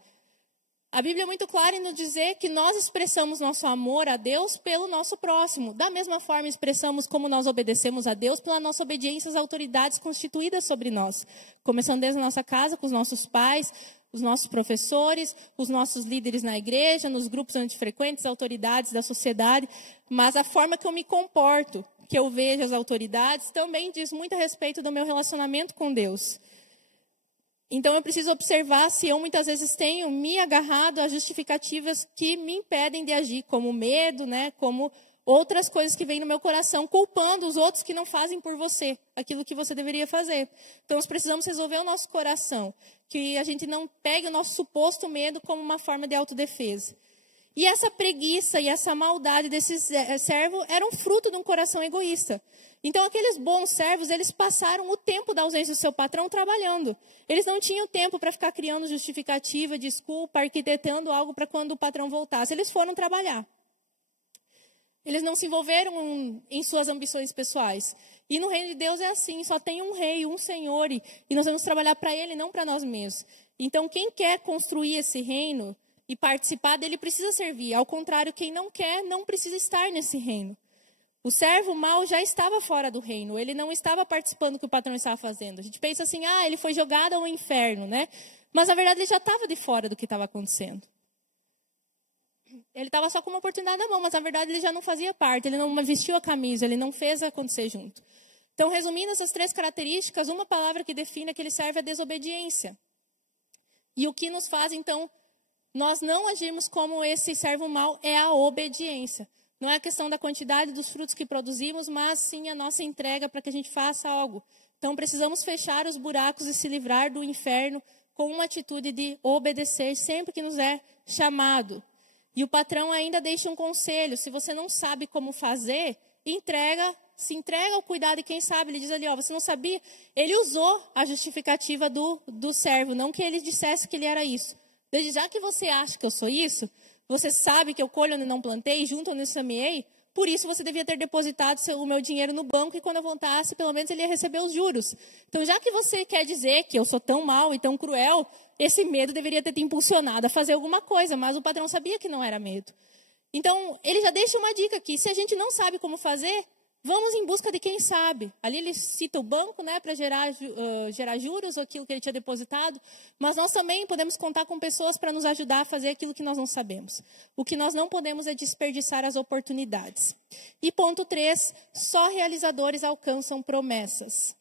A Bíblia é muito clara em nos dizer que nós expressamos nosso amor a Deus pelo nosso próximo. Da mesma forma, expressamos como nós obedecemos a Deus pela nossa obediência às autoridades constituídas sobre nós. Começando desde a nossa casa, com os nossos pais, os nossos professores, os nossos líderes na igreja, nos grupos onde frequentes, autoridades da sociedade. Mas a forma que eu me comporto, que eu vejo as autoridades, também diz muito a respeito do meu relacionamento com Deus. Então, eu preciso observar se eu muitas vezes tenho me agarrado a justificativas que me impedem de agir, como medo, né, como outras coisas que vêm no meu coração, culpando os outros que não fazem por você aquilo que você deveria fazer. Então, nós precisamos resolver o nosso coração, que a gente não pegue o nosso suposto medo como uma forma de autodefesa. E essa preguiça e essa maldade desse servo eram fruto de um coração egoísta. Então, aqueles bons servos, eles passaram o tempo da ausência do seu patrão trabalhando. Eles não tinham tempo para ficar criando justificativa, desculpa, arquitetando algo para quando o patrão voltasse. Eles foram trabalhar. Eles não se envolveram em suas ambições pessoais. E no reino de Deus é assim, só tem um rei, um senhor, e nós vamos trabalhar para ele, não para nós mesmos. Então, quem quer construir esse reino e participar dele precisa servir. Ao contrário, quem não quer, não precisa estar nesse reino. O servo mau já estava fora do reino, ele não estava participando do que o patrão estava fazendo. A gente pensa assim, ele foi jogado ao inferno, né? Mas, na verdade, ele já estava de fora do que estava acontecendo. Ele estava só com uma oportunidade na mão, mas, na verdade, ele já não fazia parte, ele não vestiu a camisa, ele não fez acontecer junto. Então, resumindo essas 3 características, uma palavra que define aquele servo é desobediência. E o que nos faz, então, nós não agirmos como esse servo mau é a obediência. Não é a questão da quantidade dos frutos que produzimos, mas sim a nossa entrega para que a gente faça algo. Então, precisamos fechar os buracos e se livrar do inferno com uma atitude de obedecer sempre que nos é chamado. E o patrão ainda deixa um conselho. Se você não sabe como fazer, se entrega ao cuidado de quem sabe. Ele diz ali, você não sabia? Ele usou a justificativa do servo, não que ele dissesse que ele era isso. Ele diz, já que você acha que eu sou isso, você sabe que eu colho onde não plantei, junto onde não semeei, por isso você devia ter depositado o meu dinheiro no banco e quando eu voltasse, pelo menos ele ia receber os juros. Então, já que você quer dizer que eu sou tão mau e tão cruel, esse medo deveria ter te impulsionado a fazer alguma coisa, mas o patrão sabia que não era medo. Então, ele já deixa uma dica aqui, se a gente não sabe como fazer, vamos em busca de quem sabe. Ali ele cita o banco, né, para gerar juros, ou aquilo que ele tinha depositado. Mas nós também podemos contar com pessoas para nos ajudar a fazer aquilo que nós não sabemos. O que nós não podemos é desperdiçar as oportunidades. E ponto 3, só realizadores alcançam promessas.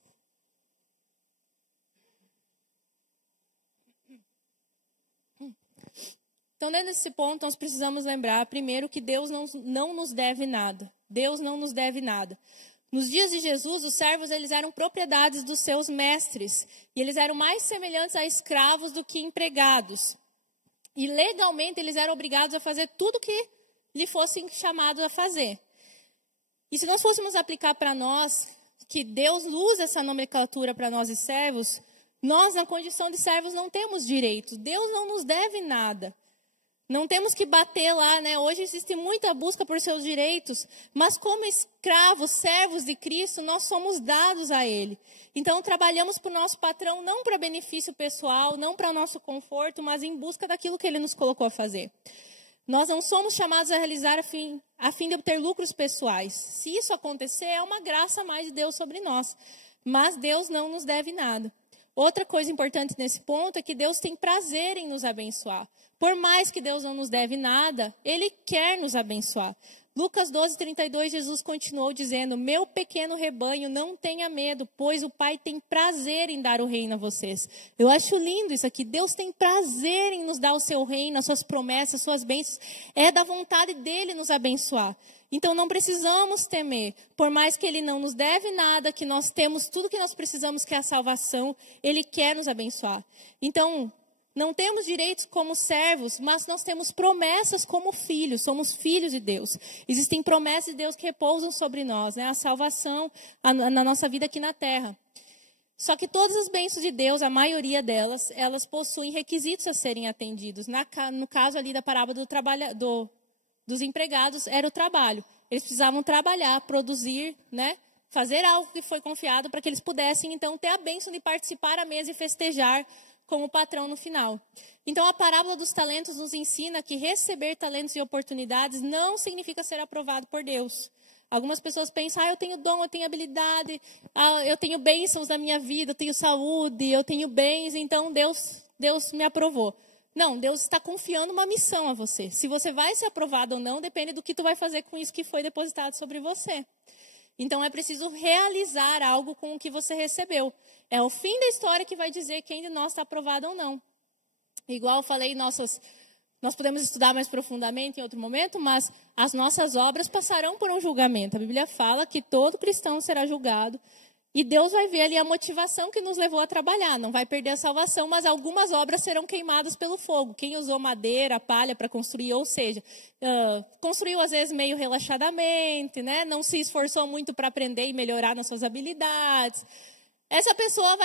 Então, dentro desse ponto, nós precisamos lembrar, primeiro, que Deus não nos deve nada. Deus não nos deve nada. Nos dias de Jesus, os servos eles eram propriedades dos seus mestres. E eles eram mais semelhantes a escravos do que empregados. E legalmente, eles eram obrigados a fazer tudo que lhe fossem chamados a fazer. E se nós fôssemos aplicar para nós, que Deus usa essa nomenclatura para nós e servos, nós, na condição de servos, não temos direitos. Deus não nos deve nada. Não temos que bater lá, né? Hoje existe muita busca por seus direitos, mas como escravos, servos de Cristo, nós somos dados a Ele. Então, trabalhamos para o nosso patrão, não para benefício pessoal, não para o nosso conforto, mas em busca daquilo que Ele nos colocou a fazer. Nós não somos chamados a realizar a fim de obter lucros pessoais. Se isso acontecer, é uma graça a mais de Deus sobre nós. Mas Deus não nos deve nada. Outra coisa importante nesse ponto é que Deus tem prazer em nos abençoar. Por mais que Deus não nos deve nada, Ele quer nos abençoar. Lucas 12:32, Jesus continuou dizendo, meu pequeno rebanho, não tenha medo, pois o Pai tem prazer em dar o reino a vocês. Eu acho lindo isso aqui. Deus tem prazer em nos dar o seu reino, as suas promessas, as suas bênçãos. É da vontade dEle nos abençoar. Então não precisamos temer. Por mais que Ele não nos deve nada, que nós temos tudo que nós precisamos, que é a salvação, Ele quer nos abençoar. Então, não temos direitos como servos, mas nós temos promessas como filhos, somos filhos de Deus. Existem promessas de Deus que repousam sobre nós, né? A salvação na nossa vida aqui na terra. Só que todas as bênçãos de Deus, a maioria delas, elas possuem requisitos a serem atendidos. No caso ali da parábola dos empregados, era o trabalho. Eles precisavam trabalhar, produzir, né? Fazer algo que foi confiado para que eles pudessem, então, ter a bênção de participar à mesa e festejar como patrão no final. Então, a parábola dos talentos nos ensina que receber talentos e oportunidades não significa ser aprovado por Deus. Algumas pessoas pensam, eu tenho dom, eu tenho habilidade, eu tenho bênçãos na minha vida, eu tenho saúde, eu tenho bens, então Deus me aprovou. Não, Deus está confiando uma missão a você. Se você vai ser aprovado ou não, depende do que tu vai fazer com isso que foi depositado sobre você. Então, é preciso realizar algo com o que você recebeu. É o fim da história que vai dizer quem de nós está aprovado ou não. Igual eu falei, Nós podemos estudar mais profundamente em outro momento, mas as nossas obras passarão por um julgamento. A Bíblia fala que todo cristão será julgado e Deus vai ver ali a motivação que nos levou a trabalhar. Não vai perder a salvação, mas algumas obras serão queimadas pelo fogo. Quem usou madeira, palha para construir, ou seja, construiu às vezes meio relaxadamente, né? Não se esforçou muito para aprender e melhorar nas suas habilidades. Essa pessoa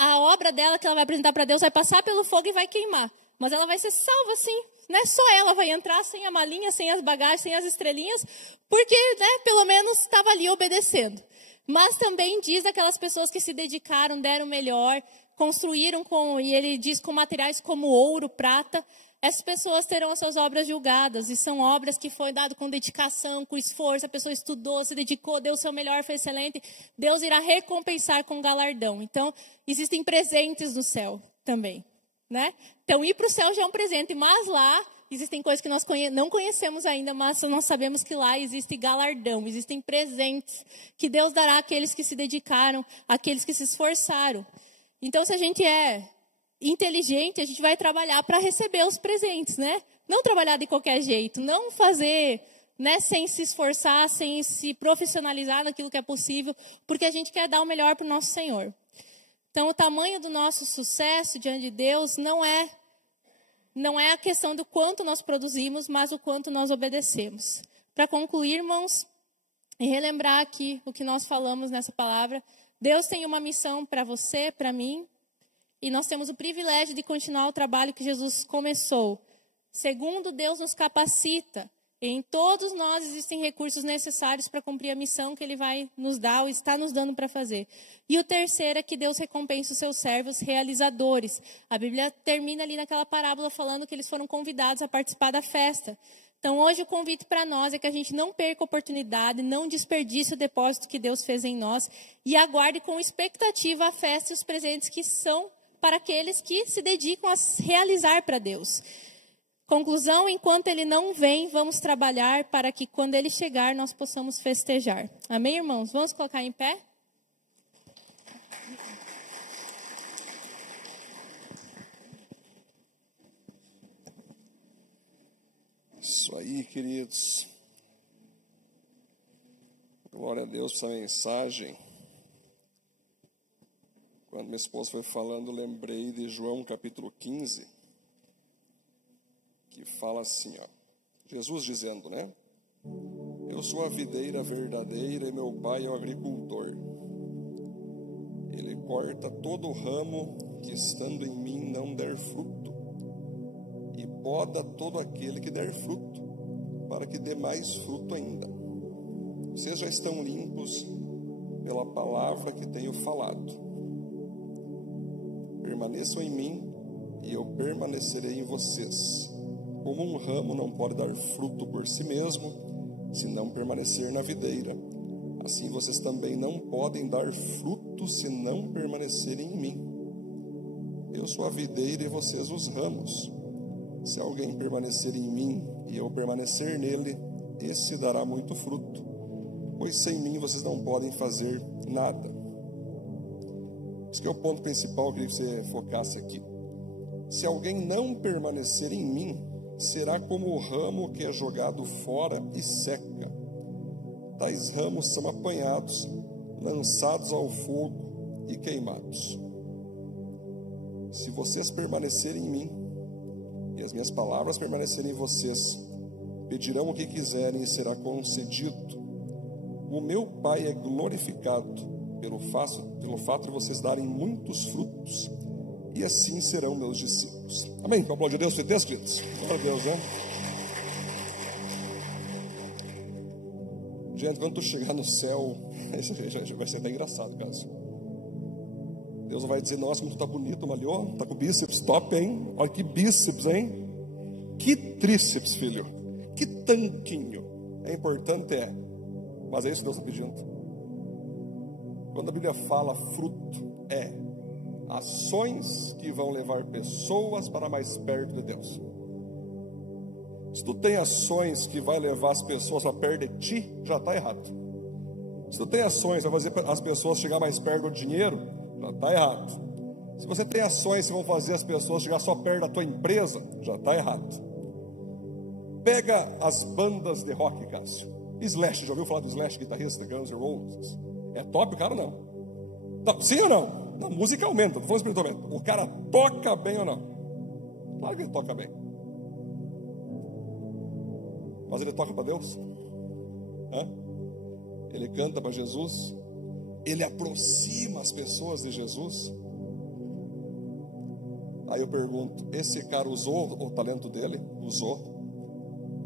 a obra dela que ela vai apresentar para Deus vai passar pelo fogo e vai queimar. Mas ela vai ser salva sim. Né? Só ela vai entrar sem a malinha, sem as bagagens, sem as estrelinhas, porque pelo menos estava ali obedecendo. Mas também diz aquelas pessoas que se dedicaram, deram o melhor, construíram e ele diz com materiais como ouro, prata, essas pessoas terão as suas obras julgadas. E são obras que foi dado com dedicação, com esforço, a pessoa estudou, se dedicou, deu o seu melhor, foi excelente. Deus irá recompensar com galardão. Então, existem presentes no céu também. Né? Então, ir para o céu já é um presente, mas lá existem coisas que nós não conhecemos ainda, mas nós sabemos que lá existe galardão, existem presentes que Deus dará àqueles que se dedicaram, àqueles que se esforçaram. Então, se a gente é inteligente, a gente vai trabalhar para receber os presentes, né? Não trabalhar de qualquer jeito, não fazer, né, sem se esforçar, sem se profissionalizar naquilo que é possível, porque a gente quer dar o melhor para o nosso Senhor. Então, o tamanho do nosso sucesso diante de Deus não é a questão do quanto nós produzimos, mas o quanto nós obedecemos. Para concluir, irmãos, e relembrar aqui o que nós falamos nessa palavra, Deus tem uma missão para você, para mim, e nós temos o privilégio de continuar o trabalho que Jesus começou. Segundo, Deus nos capacita. Em todos nós existem recursos necessários para cumprir a missão que Ele vai nos dar ou está nos dando para fazer. E o terceiro é que Deus recompensa os seus servos realizadores. A Bíblia termina ali naquela parábola falando que eles foram convidados a participar da festa. Então hoje o convite para nós é que a gente não perca a oportunidade, não desperdice o depósito que Deus fez em nós e aguarde com expectativa a festa e os presentes que são para aqueles que se dedicam a realizar para Deus. Conclusão, enquanto Ele não vem, vamos trabalhar para que quando Ele chegar, nós possamos festejar. Amém, irmãos? Vamos colocar em pé? Isso aí, queridos. Glória a Deus por essa mensagem. Quando minha esposa foi falando, lembrei de João capítulo 15. Que fala assim, ó, Jesus dizendo, né? Eu sou a videira verdadeira e meu pai é o agricultor. Ele corta todo o ramo que estando em mim não der fruto e poda todo aquele que der fruto, para que dê mais fruto ainda. Vocês já estão limpos pela palavra que tenho falado. Permaneçam em mim e eu permanecerei em vocês. Como um ramo não pode dar fruto por si mesmo, se não permanecer na videira, assim vocês também não podem dar fruto se não permanecerem em mim. Eu sou a videira e vocês os ramos. Se alguém permanecer em mim e eu permanecer nele, esse dará muito fruto, pois sem mim vocês não podem fazer nada. Esse que é o ponto principal que eu queria que você focasse aqui. Se alguém não permanecer em mim, será como o ramo que é jogado fora e seca. Tais ramos são apanhados, lançados ao fogo e queimados. Se vocês permanecerem em mim, e as minhas palavras permanecerem em vocês, pedirão o que quiserem e será concedido. O meu Pai é glorificado pelo fato de vocês darem muitos frutos, e assim serão meus discípulos. Amém? Vamos aplaudir Deus por texto, queridos? Glória a Deus, né? Gente, quando tu chegar no céu, vai ser até engraçado, caso. Deus vai dizer, nossa, como tu tá bonito, malhou, tá com bíceps top, hein? Olha que bíceps, hein? Que tríceps, filho. Que tanquinho. É importante, mas é isso que Deus está pedindo. Quando a Bíblia fala fruto, ações que vão levar pessoas para mais perto de Deus. Se tu tem ações que vai levar as pessoas para perto de ti, já está errado. Se tu tem ações que vai fazer as pessoas chegar mais perto do dinheiro, já está errado. Se você tem ações que vão fazer as pessoas chegar só perto da tua empresa, já está errado. Pega as bandas de rock, Cássio. Slash, já ouviu falar do Slash, guitarrista, Guns N' Roses? É top o cara, não? Top, sim ou não? Não, musicalmente, não falando espiritualmente. O cara toca bem ou não? Claro que ele toca bem. Mas ele toca para Deus? Hã? Ele canta para Jesus? Ele aproxima as pessoas de Jesus? Aí eu pergunto, esse cara usou o talento dele? Usou.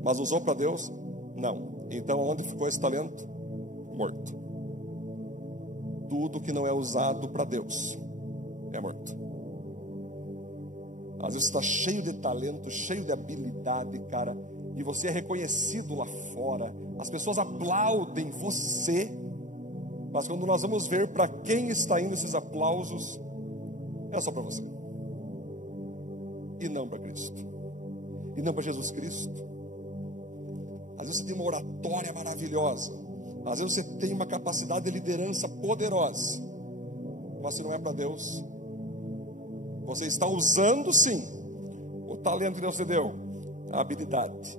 Mas usou para Deus? Não. Então onde ficou esse talento? Morto. Tudo que não é usado para Deus é morto. Às vezes está cheio de talento, cheio de habilidade, cara, e você é reconhecido lá fora, as pessoas aplaudem você, mas quando nós vamos ver para quem está indo esses aplausos, é só para você, e não para Cristo, e não para Jesus Cristo. Às vezes você tem uma oratória maravilhosa, às vezes você tem uma capacidade de liderança poderosa, mas se não é para Deus, você está usando sim o talento que Deus te deu, a habilidade,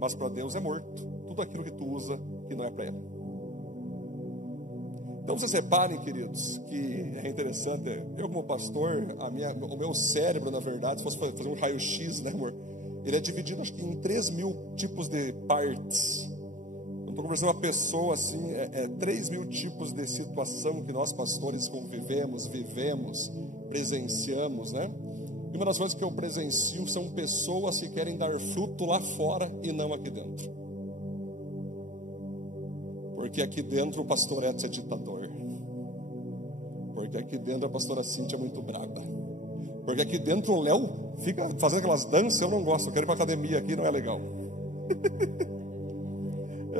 mas para Deus é morto tudo aquilo que tu usa que não é para Ele. Então vocês reparem, queridos, que é interessante. Eu como pastor, o meu cérebro, na verdade, se fosse fazer um raio-x, né, amor, ele é dividido acho que em 3.000 tipos de partes. Eu estou conversando com uma pessoa assim, 3.000 tipos de situação que nós pastores convivemos, vivemos, presenciamos, né? E uma das coisas que eu presencio são pessoas que querem dar fruto lá fora e não aqui dentro. Porque aqui dentro o pastor Edson é ditador. Porque aqui dentro a pastora Cíntia é muito braba. Porque aqui dentro o Léo fica fazendo aquelas danças, eu não gosto, eu quero ir para academia, aqui não é legal.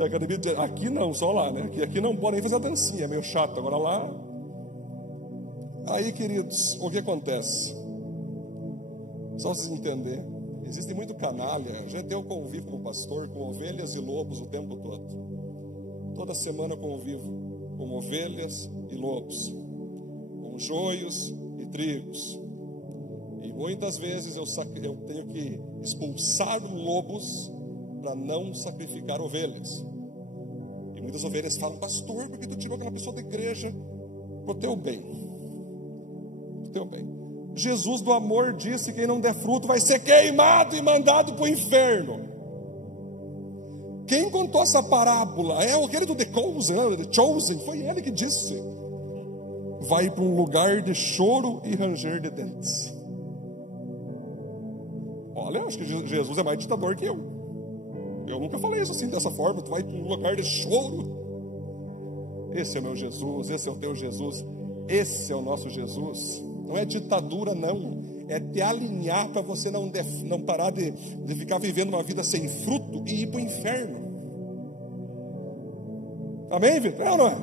Academia, aqui não, só lá, né? Aqui não pode nem fazer a dancinha, é meio chato, agora lá. Aí, queridos, o que acontece? Só vocês entenderem, existe muito canalha. Eu convivo como pastor com ovelhas e lobos o tempo todo. Toda semana eu convivo com ovelhas e lobos, com joios e trigos. E muitas vezes eu tenho que expulsar lobos para não sacrificar ovelhas. E muitas ovelhas falam, pastor, por que tu tirou aquela pessoa da igreja? Pro teu bem. Pro teu bem. Jesus do amor disse que quem não der fruto vai ser queimado e mandado para o inferno. Quem contou essa parábola? É aquele do The Chosen, foi ele que disse. Vai para um lugar de choro e ranger de dentes. Olha, eu acho que Jesus é mais ditador que eu. Eu nunca falei isso assim, dessa forma. Tu vai para um lugar de choro. Esse é o meu Jesus, esse é o teu Jesus, esse é o nosso Jesus. Não é ditadura, não. É te alinhar para você não parar de ficar vivendo uma vida sem fruto e ir para o inferno. Amém, Vitor? É ou não é?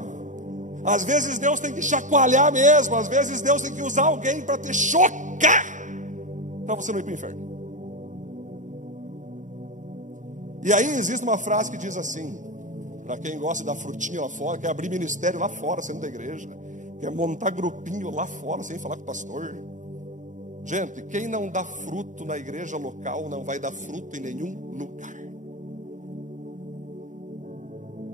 Às vezes Deus tem que chacoalhar mesmo. Às vezes Deus tem que usar alguém para te chocar, para você não ir para o inferno. E aí existe uma frase que diz assim, para quem gosta da frutinha lá fora, quer abrir ministério lá fora, saindo da igreja, quer montar grupinho lá fora, sem falar com o pastor. Gente, quem não dá fruto na igreja local, não vai dar fruto em nenhum lugar.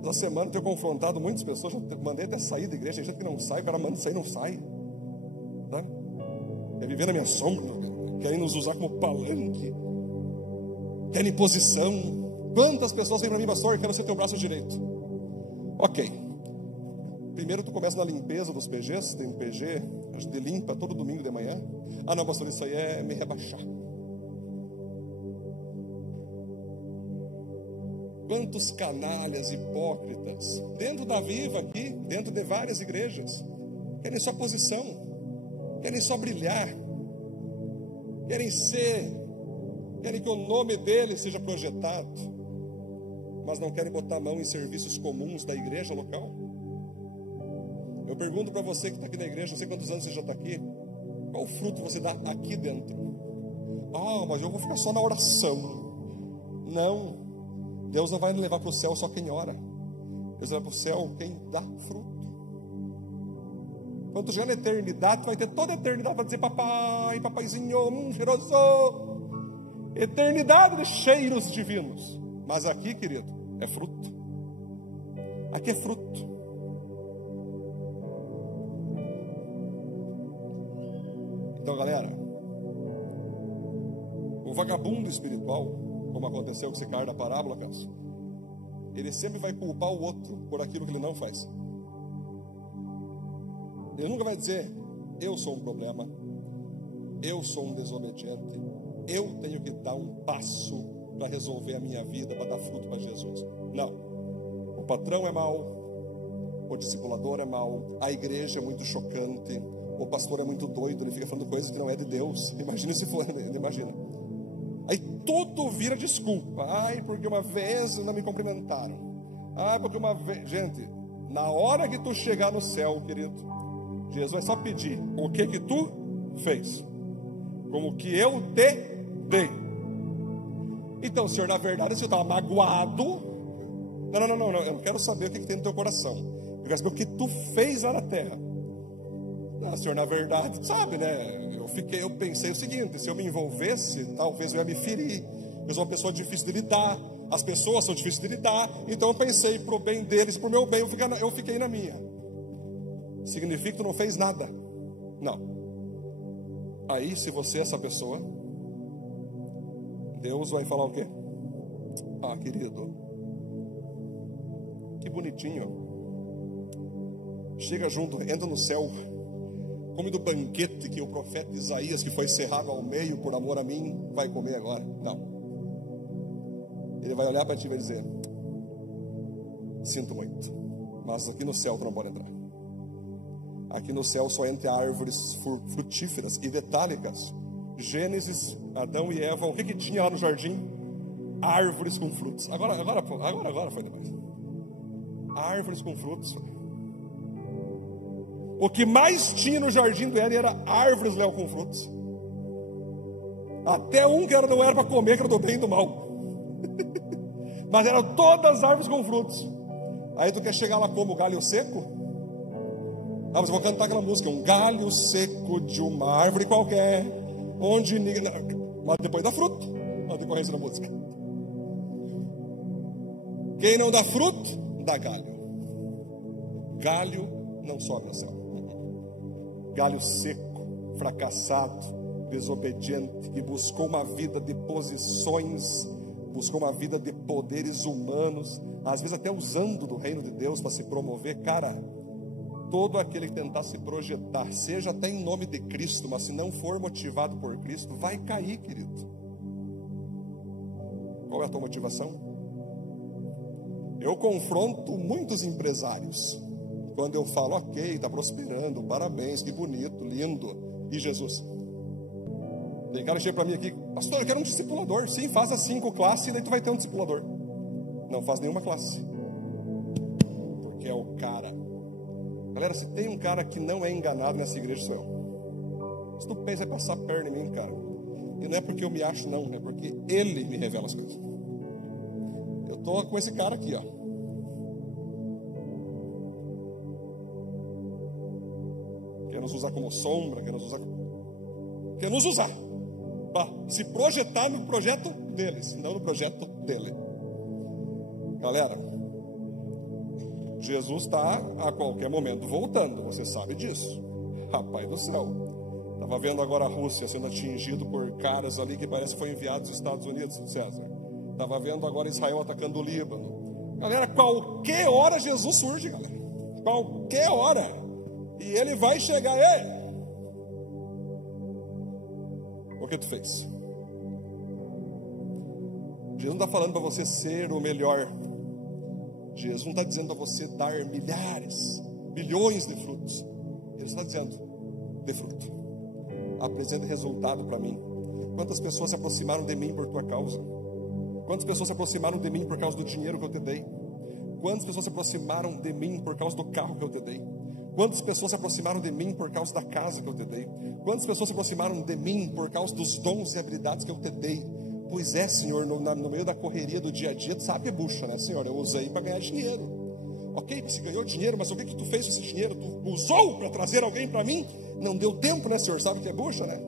Essa semana eu tenho confrontado muitas pessoas, já mandei até sair da igreja, tem gente que não sai, o cara manda sair, não sai. Tá? Quer viver na minha sombra, querem nos usar como palanque, querem posição. Quantas pessoas vêm para mim, pastor, quero ser teu braço direito. Ok. Primeiro tu começa na limpeza dos PGs, tem um PG, a gente limpa todo domingo de manhã. Ah não, pastor, isso aí é me rebaixar. Quantos canalhas hipócritas, dentro da Viva aqui, dentro de várias igrejas, querem só posição, querem só brilhar, querem que o nome dele seja projetado, mas não querem botar a mão em serviços comuns da igreja local. Eu pergunto para você que está aqui na igreja, não sei quantos anos você já está aqui, qual fruto você dá aqui dentro? Ah, mas eu vou ficar só na oração. Não, Deus não vai me levar para o céu só quem ora. Deus vai para o céu quem dá fruto. Quando tu chegar na eternidade, tu vai ter toda a eternidade para dizer, papai, papaizinho, cheiroso. eternidade de cheiros divinos. Mas aqui, querido, é fruto. Aqui é fruto. Então, galera, o vagabundo espiritual, como aconteceu com esse cara da parábola, Carlos, ele sempre vai culpar o outro por aquilo que ele não faz. Ele nunca vai dizer: eu sou um problema, eu sou um desobediente, eu tenho que dar um passo para resolver a minha vida, para dar fruto para Jesus. Não. O patrão é mau, o discipulador é mau, a igreja é muito chocante, o pastor é muito doido, ele fica falando coisas que não é de Deus. Imagina se for, imagina. Aí tudo vira desculpa. Ai, porque uma vez não me cumprimentaram. Ai, porque uma vez... Gente, na hora que tu chegar no céu, querido, Jesus vai só pedir o que tu fez, como que eu te dei. Então, Senhor, na verdade, se eu estava magoado, não, eu não quero saber o que tem no teu coração, eu quero saber o que tu fez lá na terra. Não, Senhor, na verdade, sabe, né? Eu pensei o seguinte: se eu me envolvesse, talvez eu ia me ferir. Eu sou uma pessoa difícil de lidar, as pessoas são difíceis de lidar, então eu pensei pro bem deles, pro meu bem, eu fiquei na minha. Significa que tu não fez nada? Não. Aí, se você é essa pessoa, Deus vai falar o quê? Ah, querido, que bonitinho. Chega junto, entra no céu, come do banquete que o profeta Isaías, que foi cerrado ao meio por amor a mim, vai comer agora. Não. Ele vai olhar para ti e vai dizer: sinto muito, mas aqui no céu tu não pode entrar. Aqui no céu só entra árvores frutíferas. E detalhe, Gênesis, Adão e Eva, o que tinha lá no jardim? Árvores com frutos. Agora foi demais. Árvores com frutos. O que mais tinha no jardim do Éden era árvores, Léo, com frutos. Até um que não era para comer, que era do bem e do mal. Mas eram todas as árvores com frutos. Aí tu quer chegar lá como galho seco? Ah, mas eu vou cantar aquela música: um galho seco de uma árvore qualquer, onde ninguém... Mas depois dá fruto, na decorrência da música. Quem não dá fruto, dá galho. Galho não sobe ao céu. Galho seco, fracassado, desobediente, que buscou uma vida de posições, buscou uma vida de poderes humanos, às vezes até usando do reino de Deus para se promover. Cara, todo aquele que tentar se projetar, seja até em nome de Cristo, mas se não for motivado por Cristo, vai cair, querido. Qual é a tua motivação? Eu confronto muitos empresários quando eu falo: ok, está prosperando, parabéns, que bonito, lindo. E Jesus? Tem cara que chega para mim aqui: pastor, eu quero um discipulador. Sim, faz as 5 classes e daí tu vai ter um discipulador. Não faz nenhuma classe, porque é o cara. Galera, se tem um cara que não é enganado nessa igreja, sou eu. Se tu pensa, vai passar perna em mim, cara. E não é porque eu me acho, não, é porque ele me revela as coisas. Eu tô com esse cara aqui, ó. Quer nos usar como sombra, quer nos usar para se projetar no projeto deles, não no projeto dele. Galera, Jesus está a qualquer momento voltando, você sabe disso. Rapaz do céu, estava vendo agora a Rússia sendo atingido por caras ali que parece que foi enviado dos Estados Unidos, César. Estava vendo agora Israel atacando o Líbano. Galera, qualquer hora Jesus surge, galera. Qualquer hora. E ele vai chegar. O que tu fez? Jesus não está falando para você ser o melhor. Jesus não está dizendo para você dar milhares, bilhões de frutos. Ele está dizendo: dê fruto, apresente resultado para mim. Quantas pessoas se aproximaram de mim por tua causa? Quantas pessoas se aproximaram de mim por causa do dinheiro que eu te dei? Quantas pessoas se aproximaram de mim por causa do carro que eu te dei? Quantas pessoas se aproximaram de mim por causa da casa que eu te dei? Quantas pessoas se aproximaram de mim por causa dos dons e habilidades que eu te dei? Pois é, Senhor, no meio da correria do dia a dia, tu sabe que bucha, né, Senhor? Eu usei para ganhar dinheiro. Ok, você ganhou dinheiro, mas o que tu fez com esse dinheiro? Tu usou para trazer alguém para mim? Não deu tempo, né, Senhor? Sabe que é bucha, né?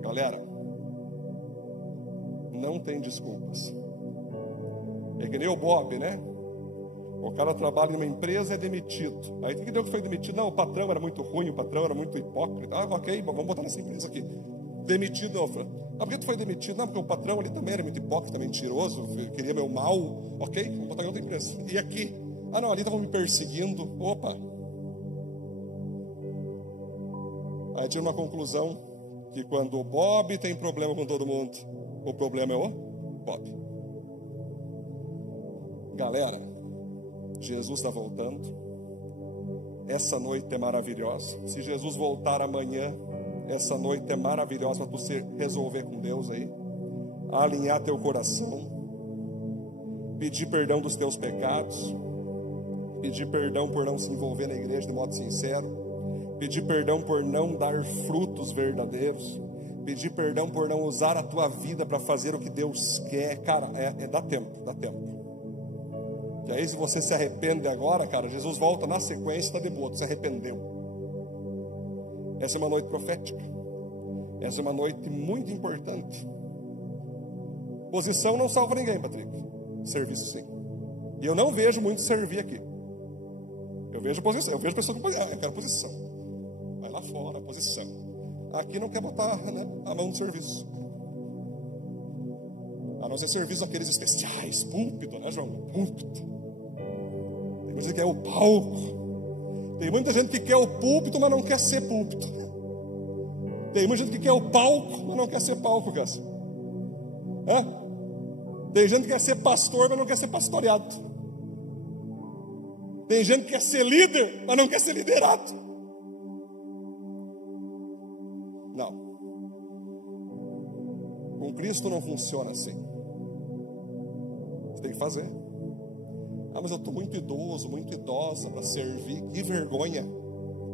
Galera, não tem desculpas. É que nem o Bob, né? O cara trabalha em uma empresa e é demitido. Aí o que deu que foi demitido? Não, o patrão era muito ruim, o patrão era muito hipócrita. Ah, ok, vamos botar nessa empresa aqui. Demitido, não. Ah, por que tu foi demitido? Não, porque o patrão ali também era muito hipócrita, mentiroso, queria meu mal. Ok, vamos botar em outra empresa. E aqui? Ah, não, ali estavam me perseguindo. Opa. Aí tira uma conclusão que quando o Bob tem problema com todo mundo, o problema é o Bob. Galera, Jesus está voltando. Essa noite é maravilhosa. Se Jesus voltar amanhã, essa noite é maravilhosa para tu resolver com Deus aí. Alinhar teu coração. Pedir perdão dos teus pecados. Pedir perdão por não se envolver na igreja de modo sincero. Pedir perdão por não dar frutos verdadeiros. Pedir perdão por não usar a tua vida para fazer o que Deus quer. Cara, dá tempo, dá tempo. E aí se você se arrepende agora, cara, Jesus volta na sequência, está de boa, tu se arrependeu. Essa é uma noite profética. Essa é uma noite muito importante. Posição não salva ninguém, Patrick. Serviço sim. E eu não vejo muito servir aqui. Eu vejo posição, eu vejo pessoas com posição. Eu quero posição. Vai lá fora, posição. Aqui não quer botar, né, a mão no serviço. A não ser serviço aqueles especiais, púlpito, né, João? Púlpito. Tem muita gente que quer o palco. Tem muita gente que quer o púlpito, mas não quer ser púlpito. Tem muita gente que quer o palco, mas não quer ser palco, Cássio. Tem gente que quer ser pastor, mas não quer ser pastoreado. Tem gente que quer ser líder, mas não quer ser liderado. Não. Com Cristo não funciona assim. Você tem que fazer. Ah, mas eu estou muito idoso, muito idosa para servir. Que vergonha.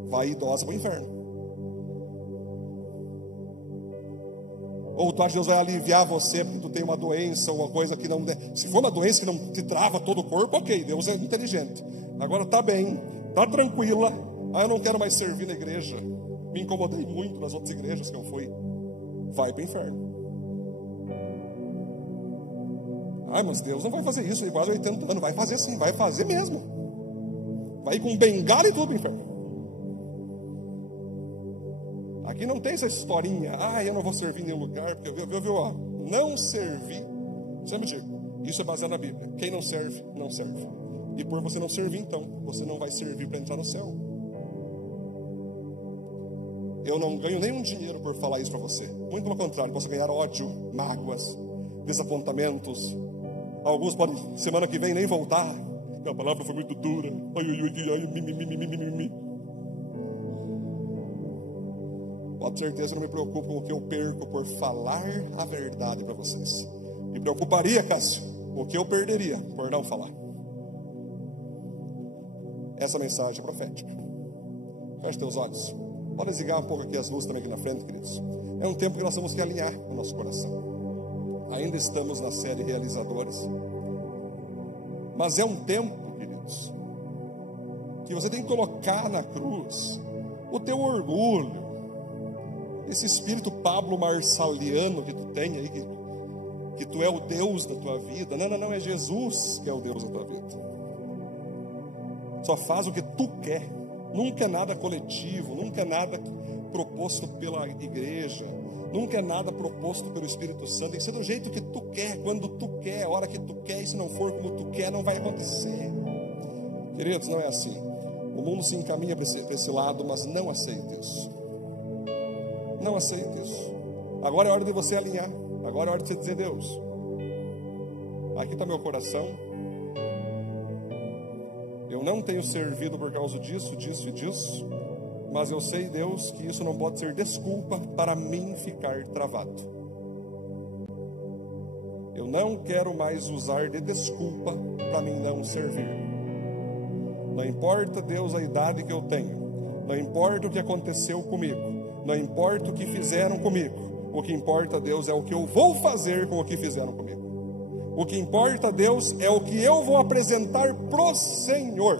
Vai idosa para o inferno. Ou tu acha que Deus vai aliviar você porque tu tem uma doença, uma coisa que não... Se for uma doença que não te trava todo o corpo, ok, Deus é inteligente. Agora tá bem, tá tranquila. Ah, eu não quero mais servir na igreja. Me incomodei muito nas outras igrejas que eu fui. Vai para o inferno. Ah, mas Deus não vai fazer isso, ele quase 80 anos. Vai fazer sim, vai fazer mesmo. Vai com bengala e tudo para o inferno. Aqui não tem essa historinha. Ah, eu não vou servir em nenhum lugar, porque ó, não servir. Você me diga, isso é baseado na Bíblia. Quem não serve, não serve. E por você não servir, então, você não vai servir para entrar no céu. Eu não ganho nenhum dinheiro por falar isso para você. Muito pelo contrário, posso ganhar ódio, mágoas, desapontamentos. Alguns podem, semana que vem, nem voltar. A palavra foi muito dura. Pode ter certeza que eu não me preocupo com o que eu perco por falar a verdade para vocês. Me preocuparia, Cássio, o que eu perderia por não falar. Essa mensagem é profética. Feche teus olhos. Pode desligar um pouco aqui as luzes também aqui na frente, queridos. É um tempo que nós temos que alinhar o nosso coração. Ainda estamos na série Realizadores. Mas é um tempo, queridos, que você tem que colocar na cruz o teu orgulho. Esse espírito Pablo Marçaliano que tu tem aí, que tu é o Deus da tua vida. Não, é Jesus que é o Deus da tua vida. Só faz o que tu quer. Nunca é nada coletivo, nunca é nada proposto pela igreja, nunca é nada proposto pelo Espírito Santo. Tem que ser do jeito que tu quer, quando tu quer, a hora que tu quer. E se não for como tu quer, não vai acontecer. Queridos, não é assim. O mundo se encaminha para esse lado, mas não aceita isso. Não aceita isso. Agora é hora de você alinhar. Agora é hora de você dizer: Deus, aqui está meu coração. Eu não tenho servido por causa disso, disso e disso. Mas eu sei, Deus, que isso não pode ser desculpa para mim ficar travado. Eu não quero mais usar de desculpa para mim não servir. Não importa, Deus, a idade que eu tenho. Não importa o que aconteceu comigo. Não importa o que fizeram comigo. O que importa, Deus, é o que eu vou fazer com o que fizeram comigo. O que importa, Deus, é o que eu vou apresentar pro Senhor.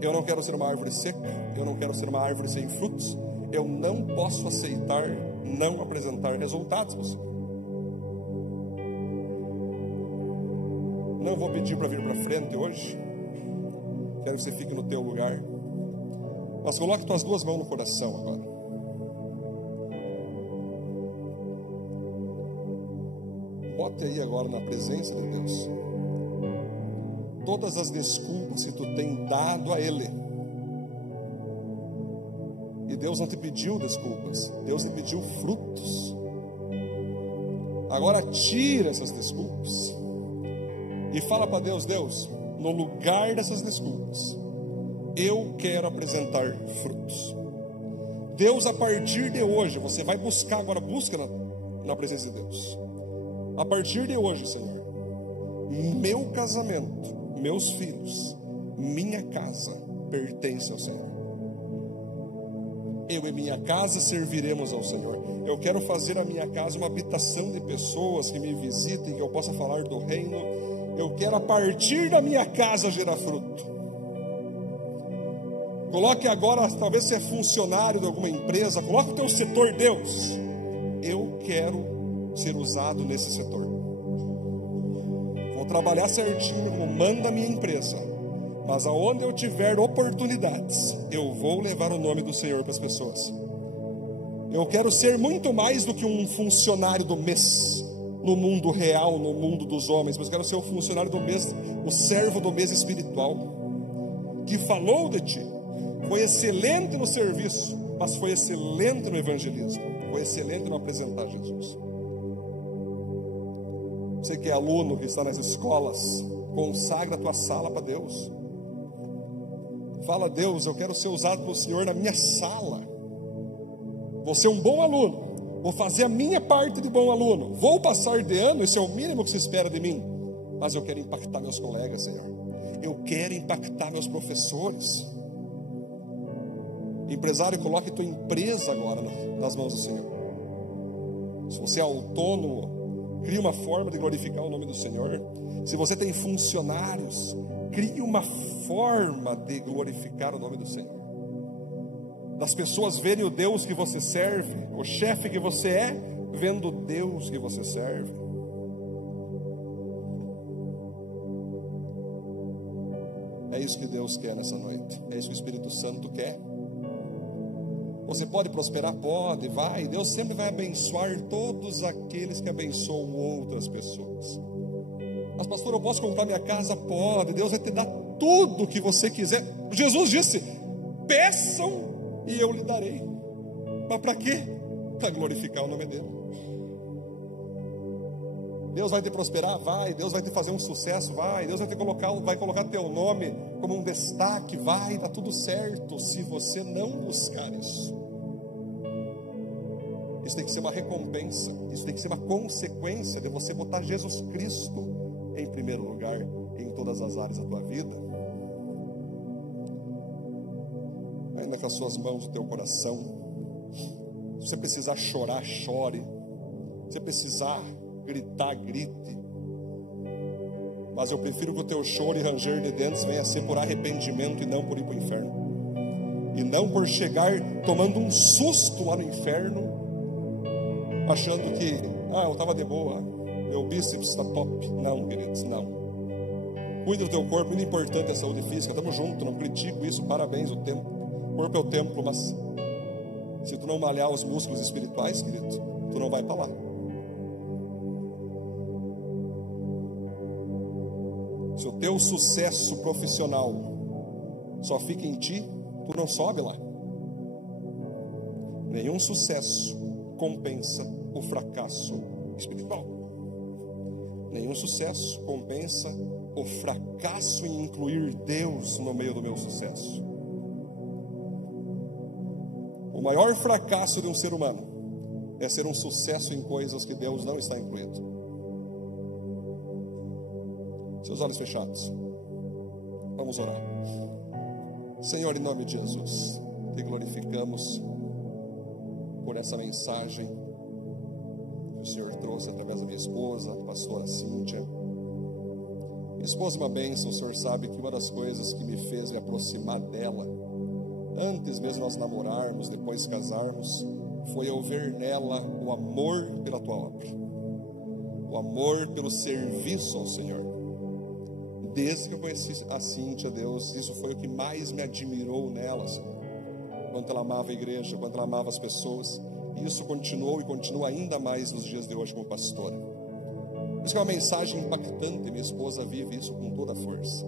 Eu não quero ser uma árvore seca. Eu não quero ser uma árvore sem frutos. Eu não posso aceitar não apresentar resultados pro Senhor. Não vou pedir para vir para frente hoje. Quero que você fique no teu lugar. Mas coloque tuas duas mãos no coração agora. Bote aí agora na presença de Deus todas as desculpas que tu tem dado a Ele. E Deus não te pediu desculpas, Deus te pediu frutos. Agora tira essas desculpas e fala para Deus: Deus, no lugar dessas desculpas, eu quero apresentar frutos. Deus, a partir de hoje, você vai buscar agora, busca na presença de Deus. A partir de hoje, Senhor, meu casamento, meus filhos, minha casa pertence ao Senhor. Eu e minha casa serviremos ao Senhor. Eu quero fazer a minha casa uma habitação de pessoas que me visitem, que eu possa falar do reino. Eu quero, a partir da minha casa, gerar fruto. Coloque agora, talvez você é funcionário de alguma empresa, coloque o teu setor, Deus. Eu quero ser usado nesse setor. Vou trabalhar certinho como manda a minha empresa. Mas aonde eu tiver oportunidades, eu vou levar o nome do Senhor para as pessoas. Eu quero ser muito mais do que um funcionário do mês, no mundo real, no mundo dos homens, mas quero ser o funcionário do mês, o servo do mês espiritual, que falou de ti, foi excelente no serviço, mas foi excelente no evangelismo, foi excelente no apresentar Jesus. Você que é aluno, que está nas escolas, consagra a tua sala para Deus. Fala: Deus, eu quero ser usado pelo Senhor na minha sala. Vou ser um bom aluno, vou fazer a minha parte de bom aluno, vou passar de ano, esse é o mínimo que se espera de mim, mas eu quero impactar meus colegas, Senhor. Eu quero impactar meus professores. Empresário, coloque tua empresa agora nas mãos do Senhor. Se você é autônomo, crie uma forma de glorificar o nome do Senhor. Se você tem funcionários, crie uma forma de glorificar o nome do Senhor. Das pessoas verem o Deus que você serve, o chefe que você é, vendo o Deus que você serve. É isso que Deus quer nessa noite. É isso que o Espírito Santo quer. Você pode prosperar? Pode, vai. Deus sempre vai abençoar todos aqueles que abençoam outras pessoas. Mas pastor, eu posso comprar minha casa? Pode. Deus vai te dar tudo o que você quiser. Jesus disse: peçam e eu lhe darei. Mas para quê? Para glorificar o nome dele. Deus vai te prosperar? Vai. Deus vai te fazer um sucesso? Vai. Deus vai colocar teu nome como um destaque? Vai, dá tudo certo, se você não buscar isso. Isso tem que ser uma recompensa, isso tem que ser uma consequência de você botar Jesus Cristo em primeiro lugar em todas as áreas da tua vida. Ainda com as suas mãos no teu coração. Se você precisar chorar, chore. Se você precisar gritar, grite. Mas eu prefiro que o teu choro e ranger de dentes venha a ser por arrependimento e não por ir para o inferno. E não por chegar tomando um susto lá no inferno, achando que, eu estava de boa, meu bíceps está top. Não, queridos, não. Cuida do teu corpo, muito importante a saúde física. Estamos juntos, não critico isso, parabéns, o corpo é o templo, mas se tu não malhar os músculos espirituais, querido, tu não vai para lá. Se o teu sucesso profissional só fica em ti, tu não sobe lá. Nenhum sucesso compensa o fracasso espiritual. Nenhum sucesso compensa o fracasso em incluir Deus no meio do meu sucesso. O maior fracasso de um ser humano é ser um sucesso em coisas que Deus não está incluído. Seus olhos fechados. Vamos orar. Senhor, em nome de Jesus, te glorificamos por essa mensagem que o Senhor trouxe através da minha esposa, a pastora Cíntia. Minha esposa é uma bênção. O Senhor sabe que uma das coisas que me fez me aproximar dela, antes mesmo nós namorarmos, depois casarmos, foi eu ver nela o amor pela tua obra, o amor pelo serviço ao Senhor. desde que eu conheci a Cíntia, Deus, isso foi o que mais me admirou nela, Senhor. Quanto ela amava a igreja, quanto ela amava as pessoas. E isso continuou e continua ainda mais nos dias de hoje como pastora. Isso é uma mensagem impactante, minha esposa vive isso com toda a força.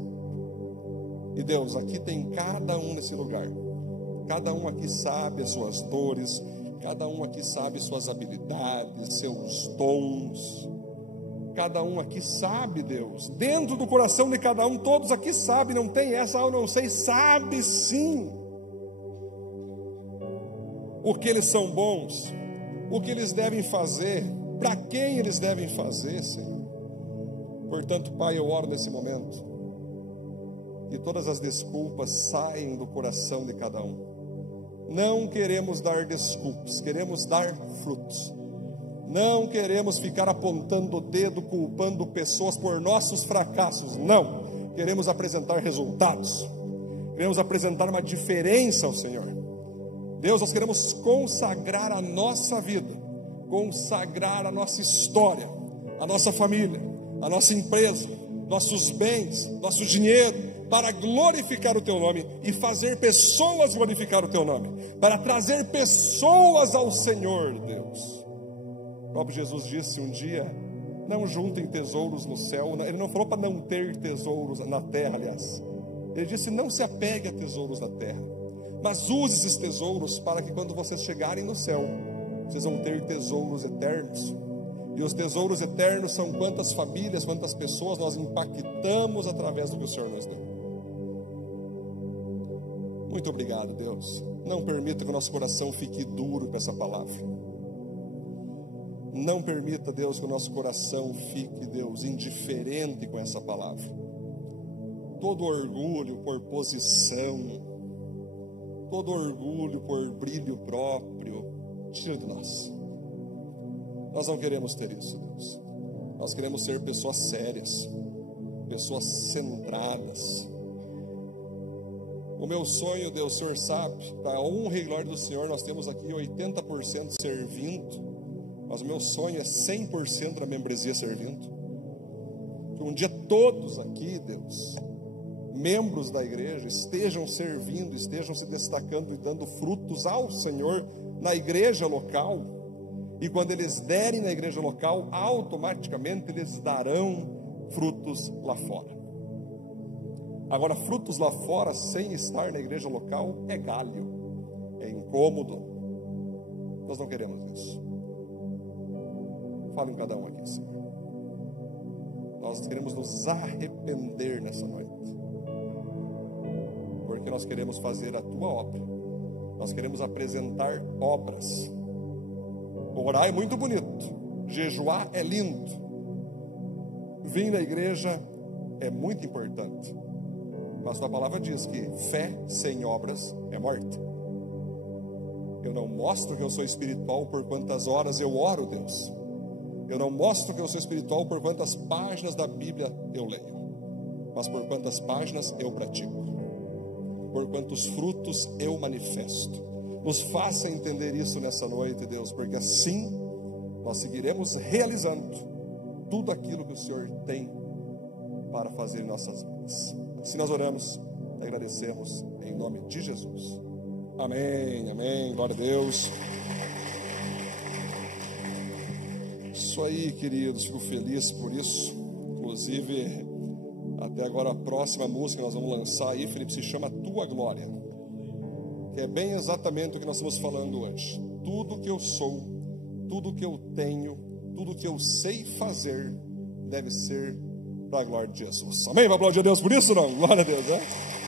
E Deus, aqui tem cada um nesse lugar. Cada um aqui sabe as suas dores, cada um aqui sabe suas habilidades, seus dons. Cada um aqui sabe, Deus, dentro do coração de cada um, todos aqui sabem, não tem essa, eu não sei, sabe sim o que eles são bons, o que eles devem fazer, para quem eles devem fazer, Senhor. Portanto, Pai, eu oro nesse momento, que todas as desculpas saem do coração de cada um. Não queremos dar desculpas, queremos dar frutos. Não queremos ficar apontando o dedo, culpando pessoas por nossos fracassos. Não. Queremos apresentar resultados. Queremos apresentar uma diferença ao Senhor. Deus, nós queremos consagrar a nossa vida, consagrar a nossa história, a nossa família, a nossa empresa, nossos bens, nosso dinheiro, para glorificar o Teu nome e fazer pessoas glorificar o Teu nome, para trazer pessoas ao Senhor, Deus. O próprio Jesus disse um dia, não juntem tesouros no céu. Ele não falou para não ter tesouros na terra, aliás. Ele disse, não se apegue a tesouros da terra, mas use esses tesouros para que quando vocês chegarem no céu, vocês vão ter tesouros eternos. E os tesouros eternos são quantas famílias, quantas pessoas nós impactamos através do que o Senhor nos deu. Muito obrigado, Deus. Não permita que o nosso coração fique duro com essa palavra. Não permita, Deus, que o nosso coração fique, Deus, indiferente com essa palavra. Todo orgulho por posição, todo orgulho por brilho próprio, tira de nós. Nós não queremos ter isso, Deus. Nós queremos ser pessoas sérias, pessoas centradas. O meu sonho, Deus, o Senhor sabe, para a honra e glória do Senhor, nós temos aqui 80% servindo. Mas o meu sonho é 100% da membresia servindo. Que um dia todos aqui, Deus, membros da igreja, estejam servindo, estejam se destacando e dando frutos ao Senhor na igreja local. E quando eles derem na igreja local, automaticamente eles darão frutos lá fora. Agora, frutos lá fora sem estar na igreja local é galho, é incômodo. Nós não queremos isso. Fala em cada um aqui, Senhor. Nós queremos nos arrepender nessa noite, porque nós queremos fazer a Tua obra. Nós queremos apresentar obras. Orar é muito bonito, jejuar é lindo, vir na igreja é muito importante, mas Tua palavra diz que fé sem obras é morta. Eu não mostro que eu sou espiritual por quantas horas eu oro, Deus. Eu não mostro que eu sou espiritual por quantas páginas da Bíblia eu leio, mas por quantas páginas eu pratico, por quantos frutos eu manifesto. Nos faça entender isso nessa noite, Deus, porque assim nós seguiremos realizando tudo aquilo que o Senhor tem para fazer em nossas vidas. Assim nós oramos e agradecemos em nome de Jesus. Amém, amém, glória a Deus. Isso aí, queridos, fico feliz por isso. Inclusive, até agora a próxima música que nós vamos lançar aí, Felipe, se chama Tua Glória, que é bem exatamente o que nós estamos falando hoje. Tudo que eu sou, tudo que eu tenho, tudo que eu sei fazer deve ser para a glória de Jesus. Amém? Vai aplaudir a Deus por isso ou não? Glória a Deus, né?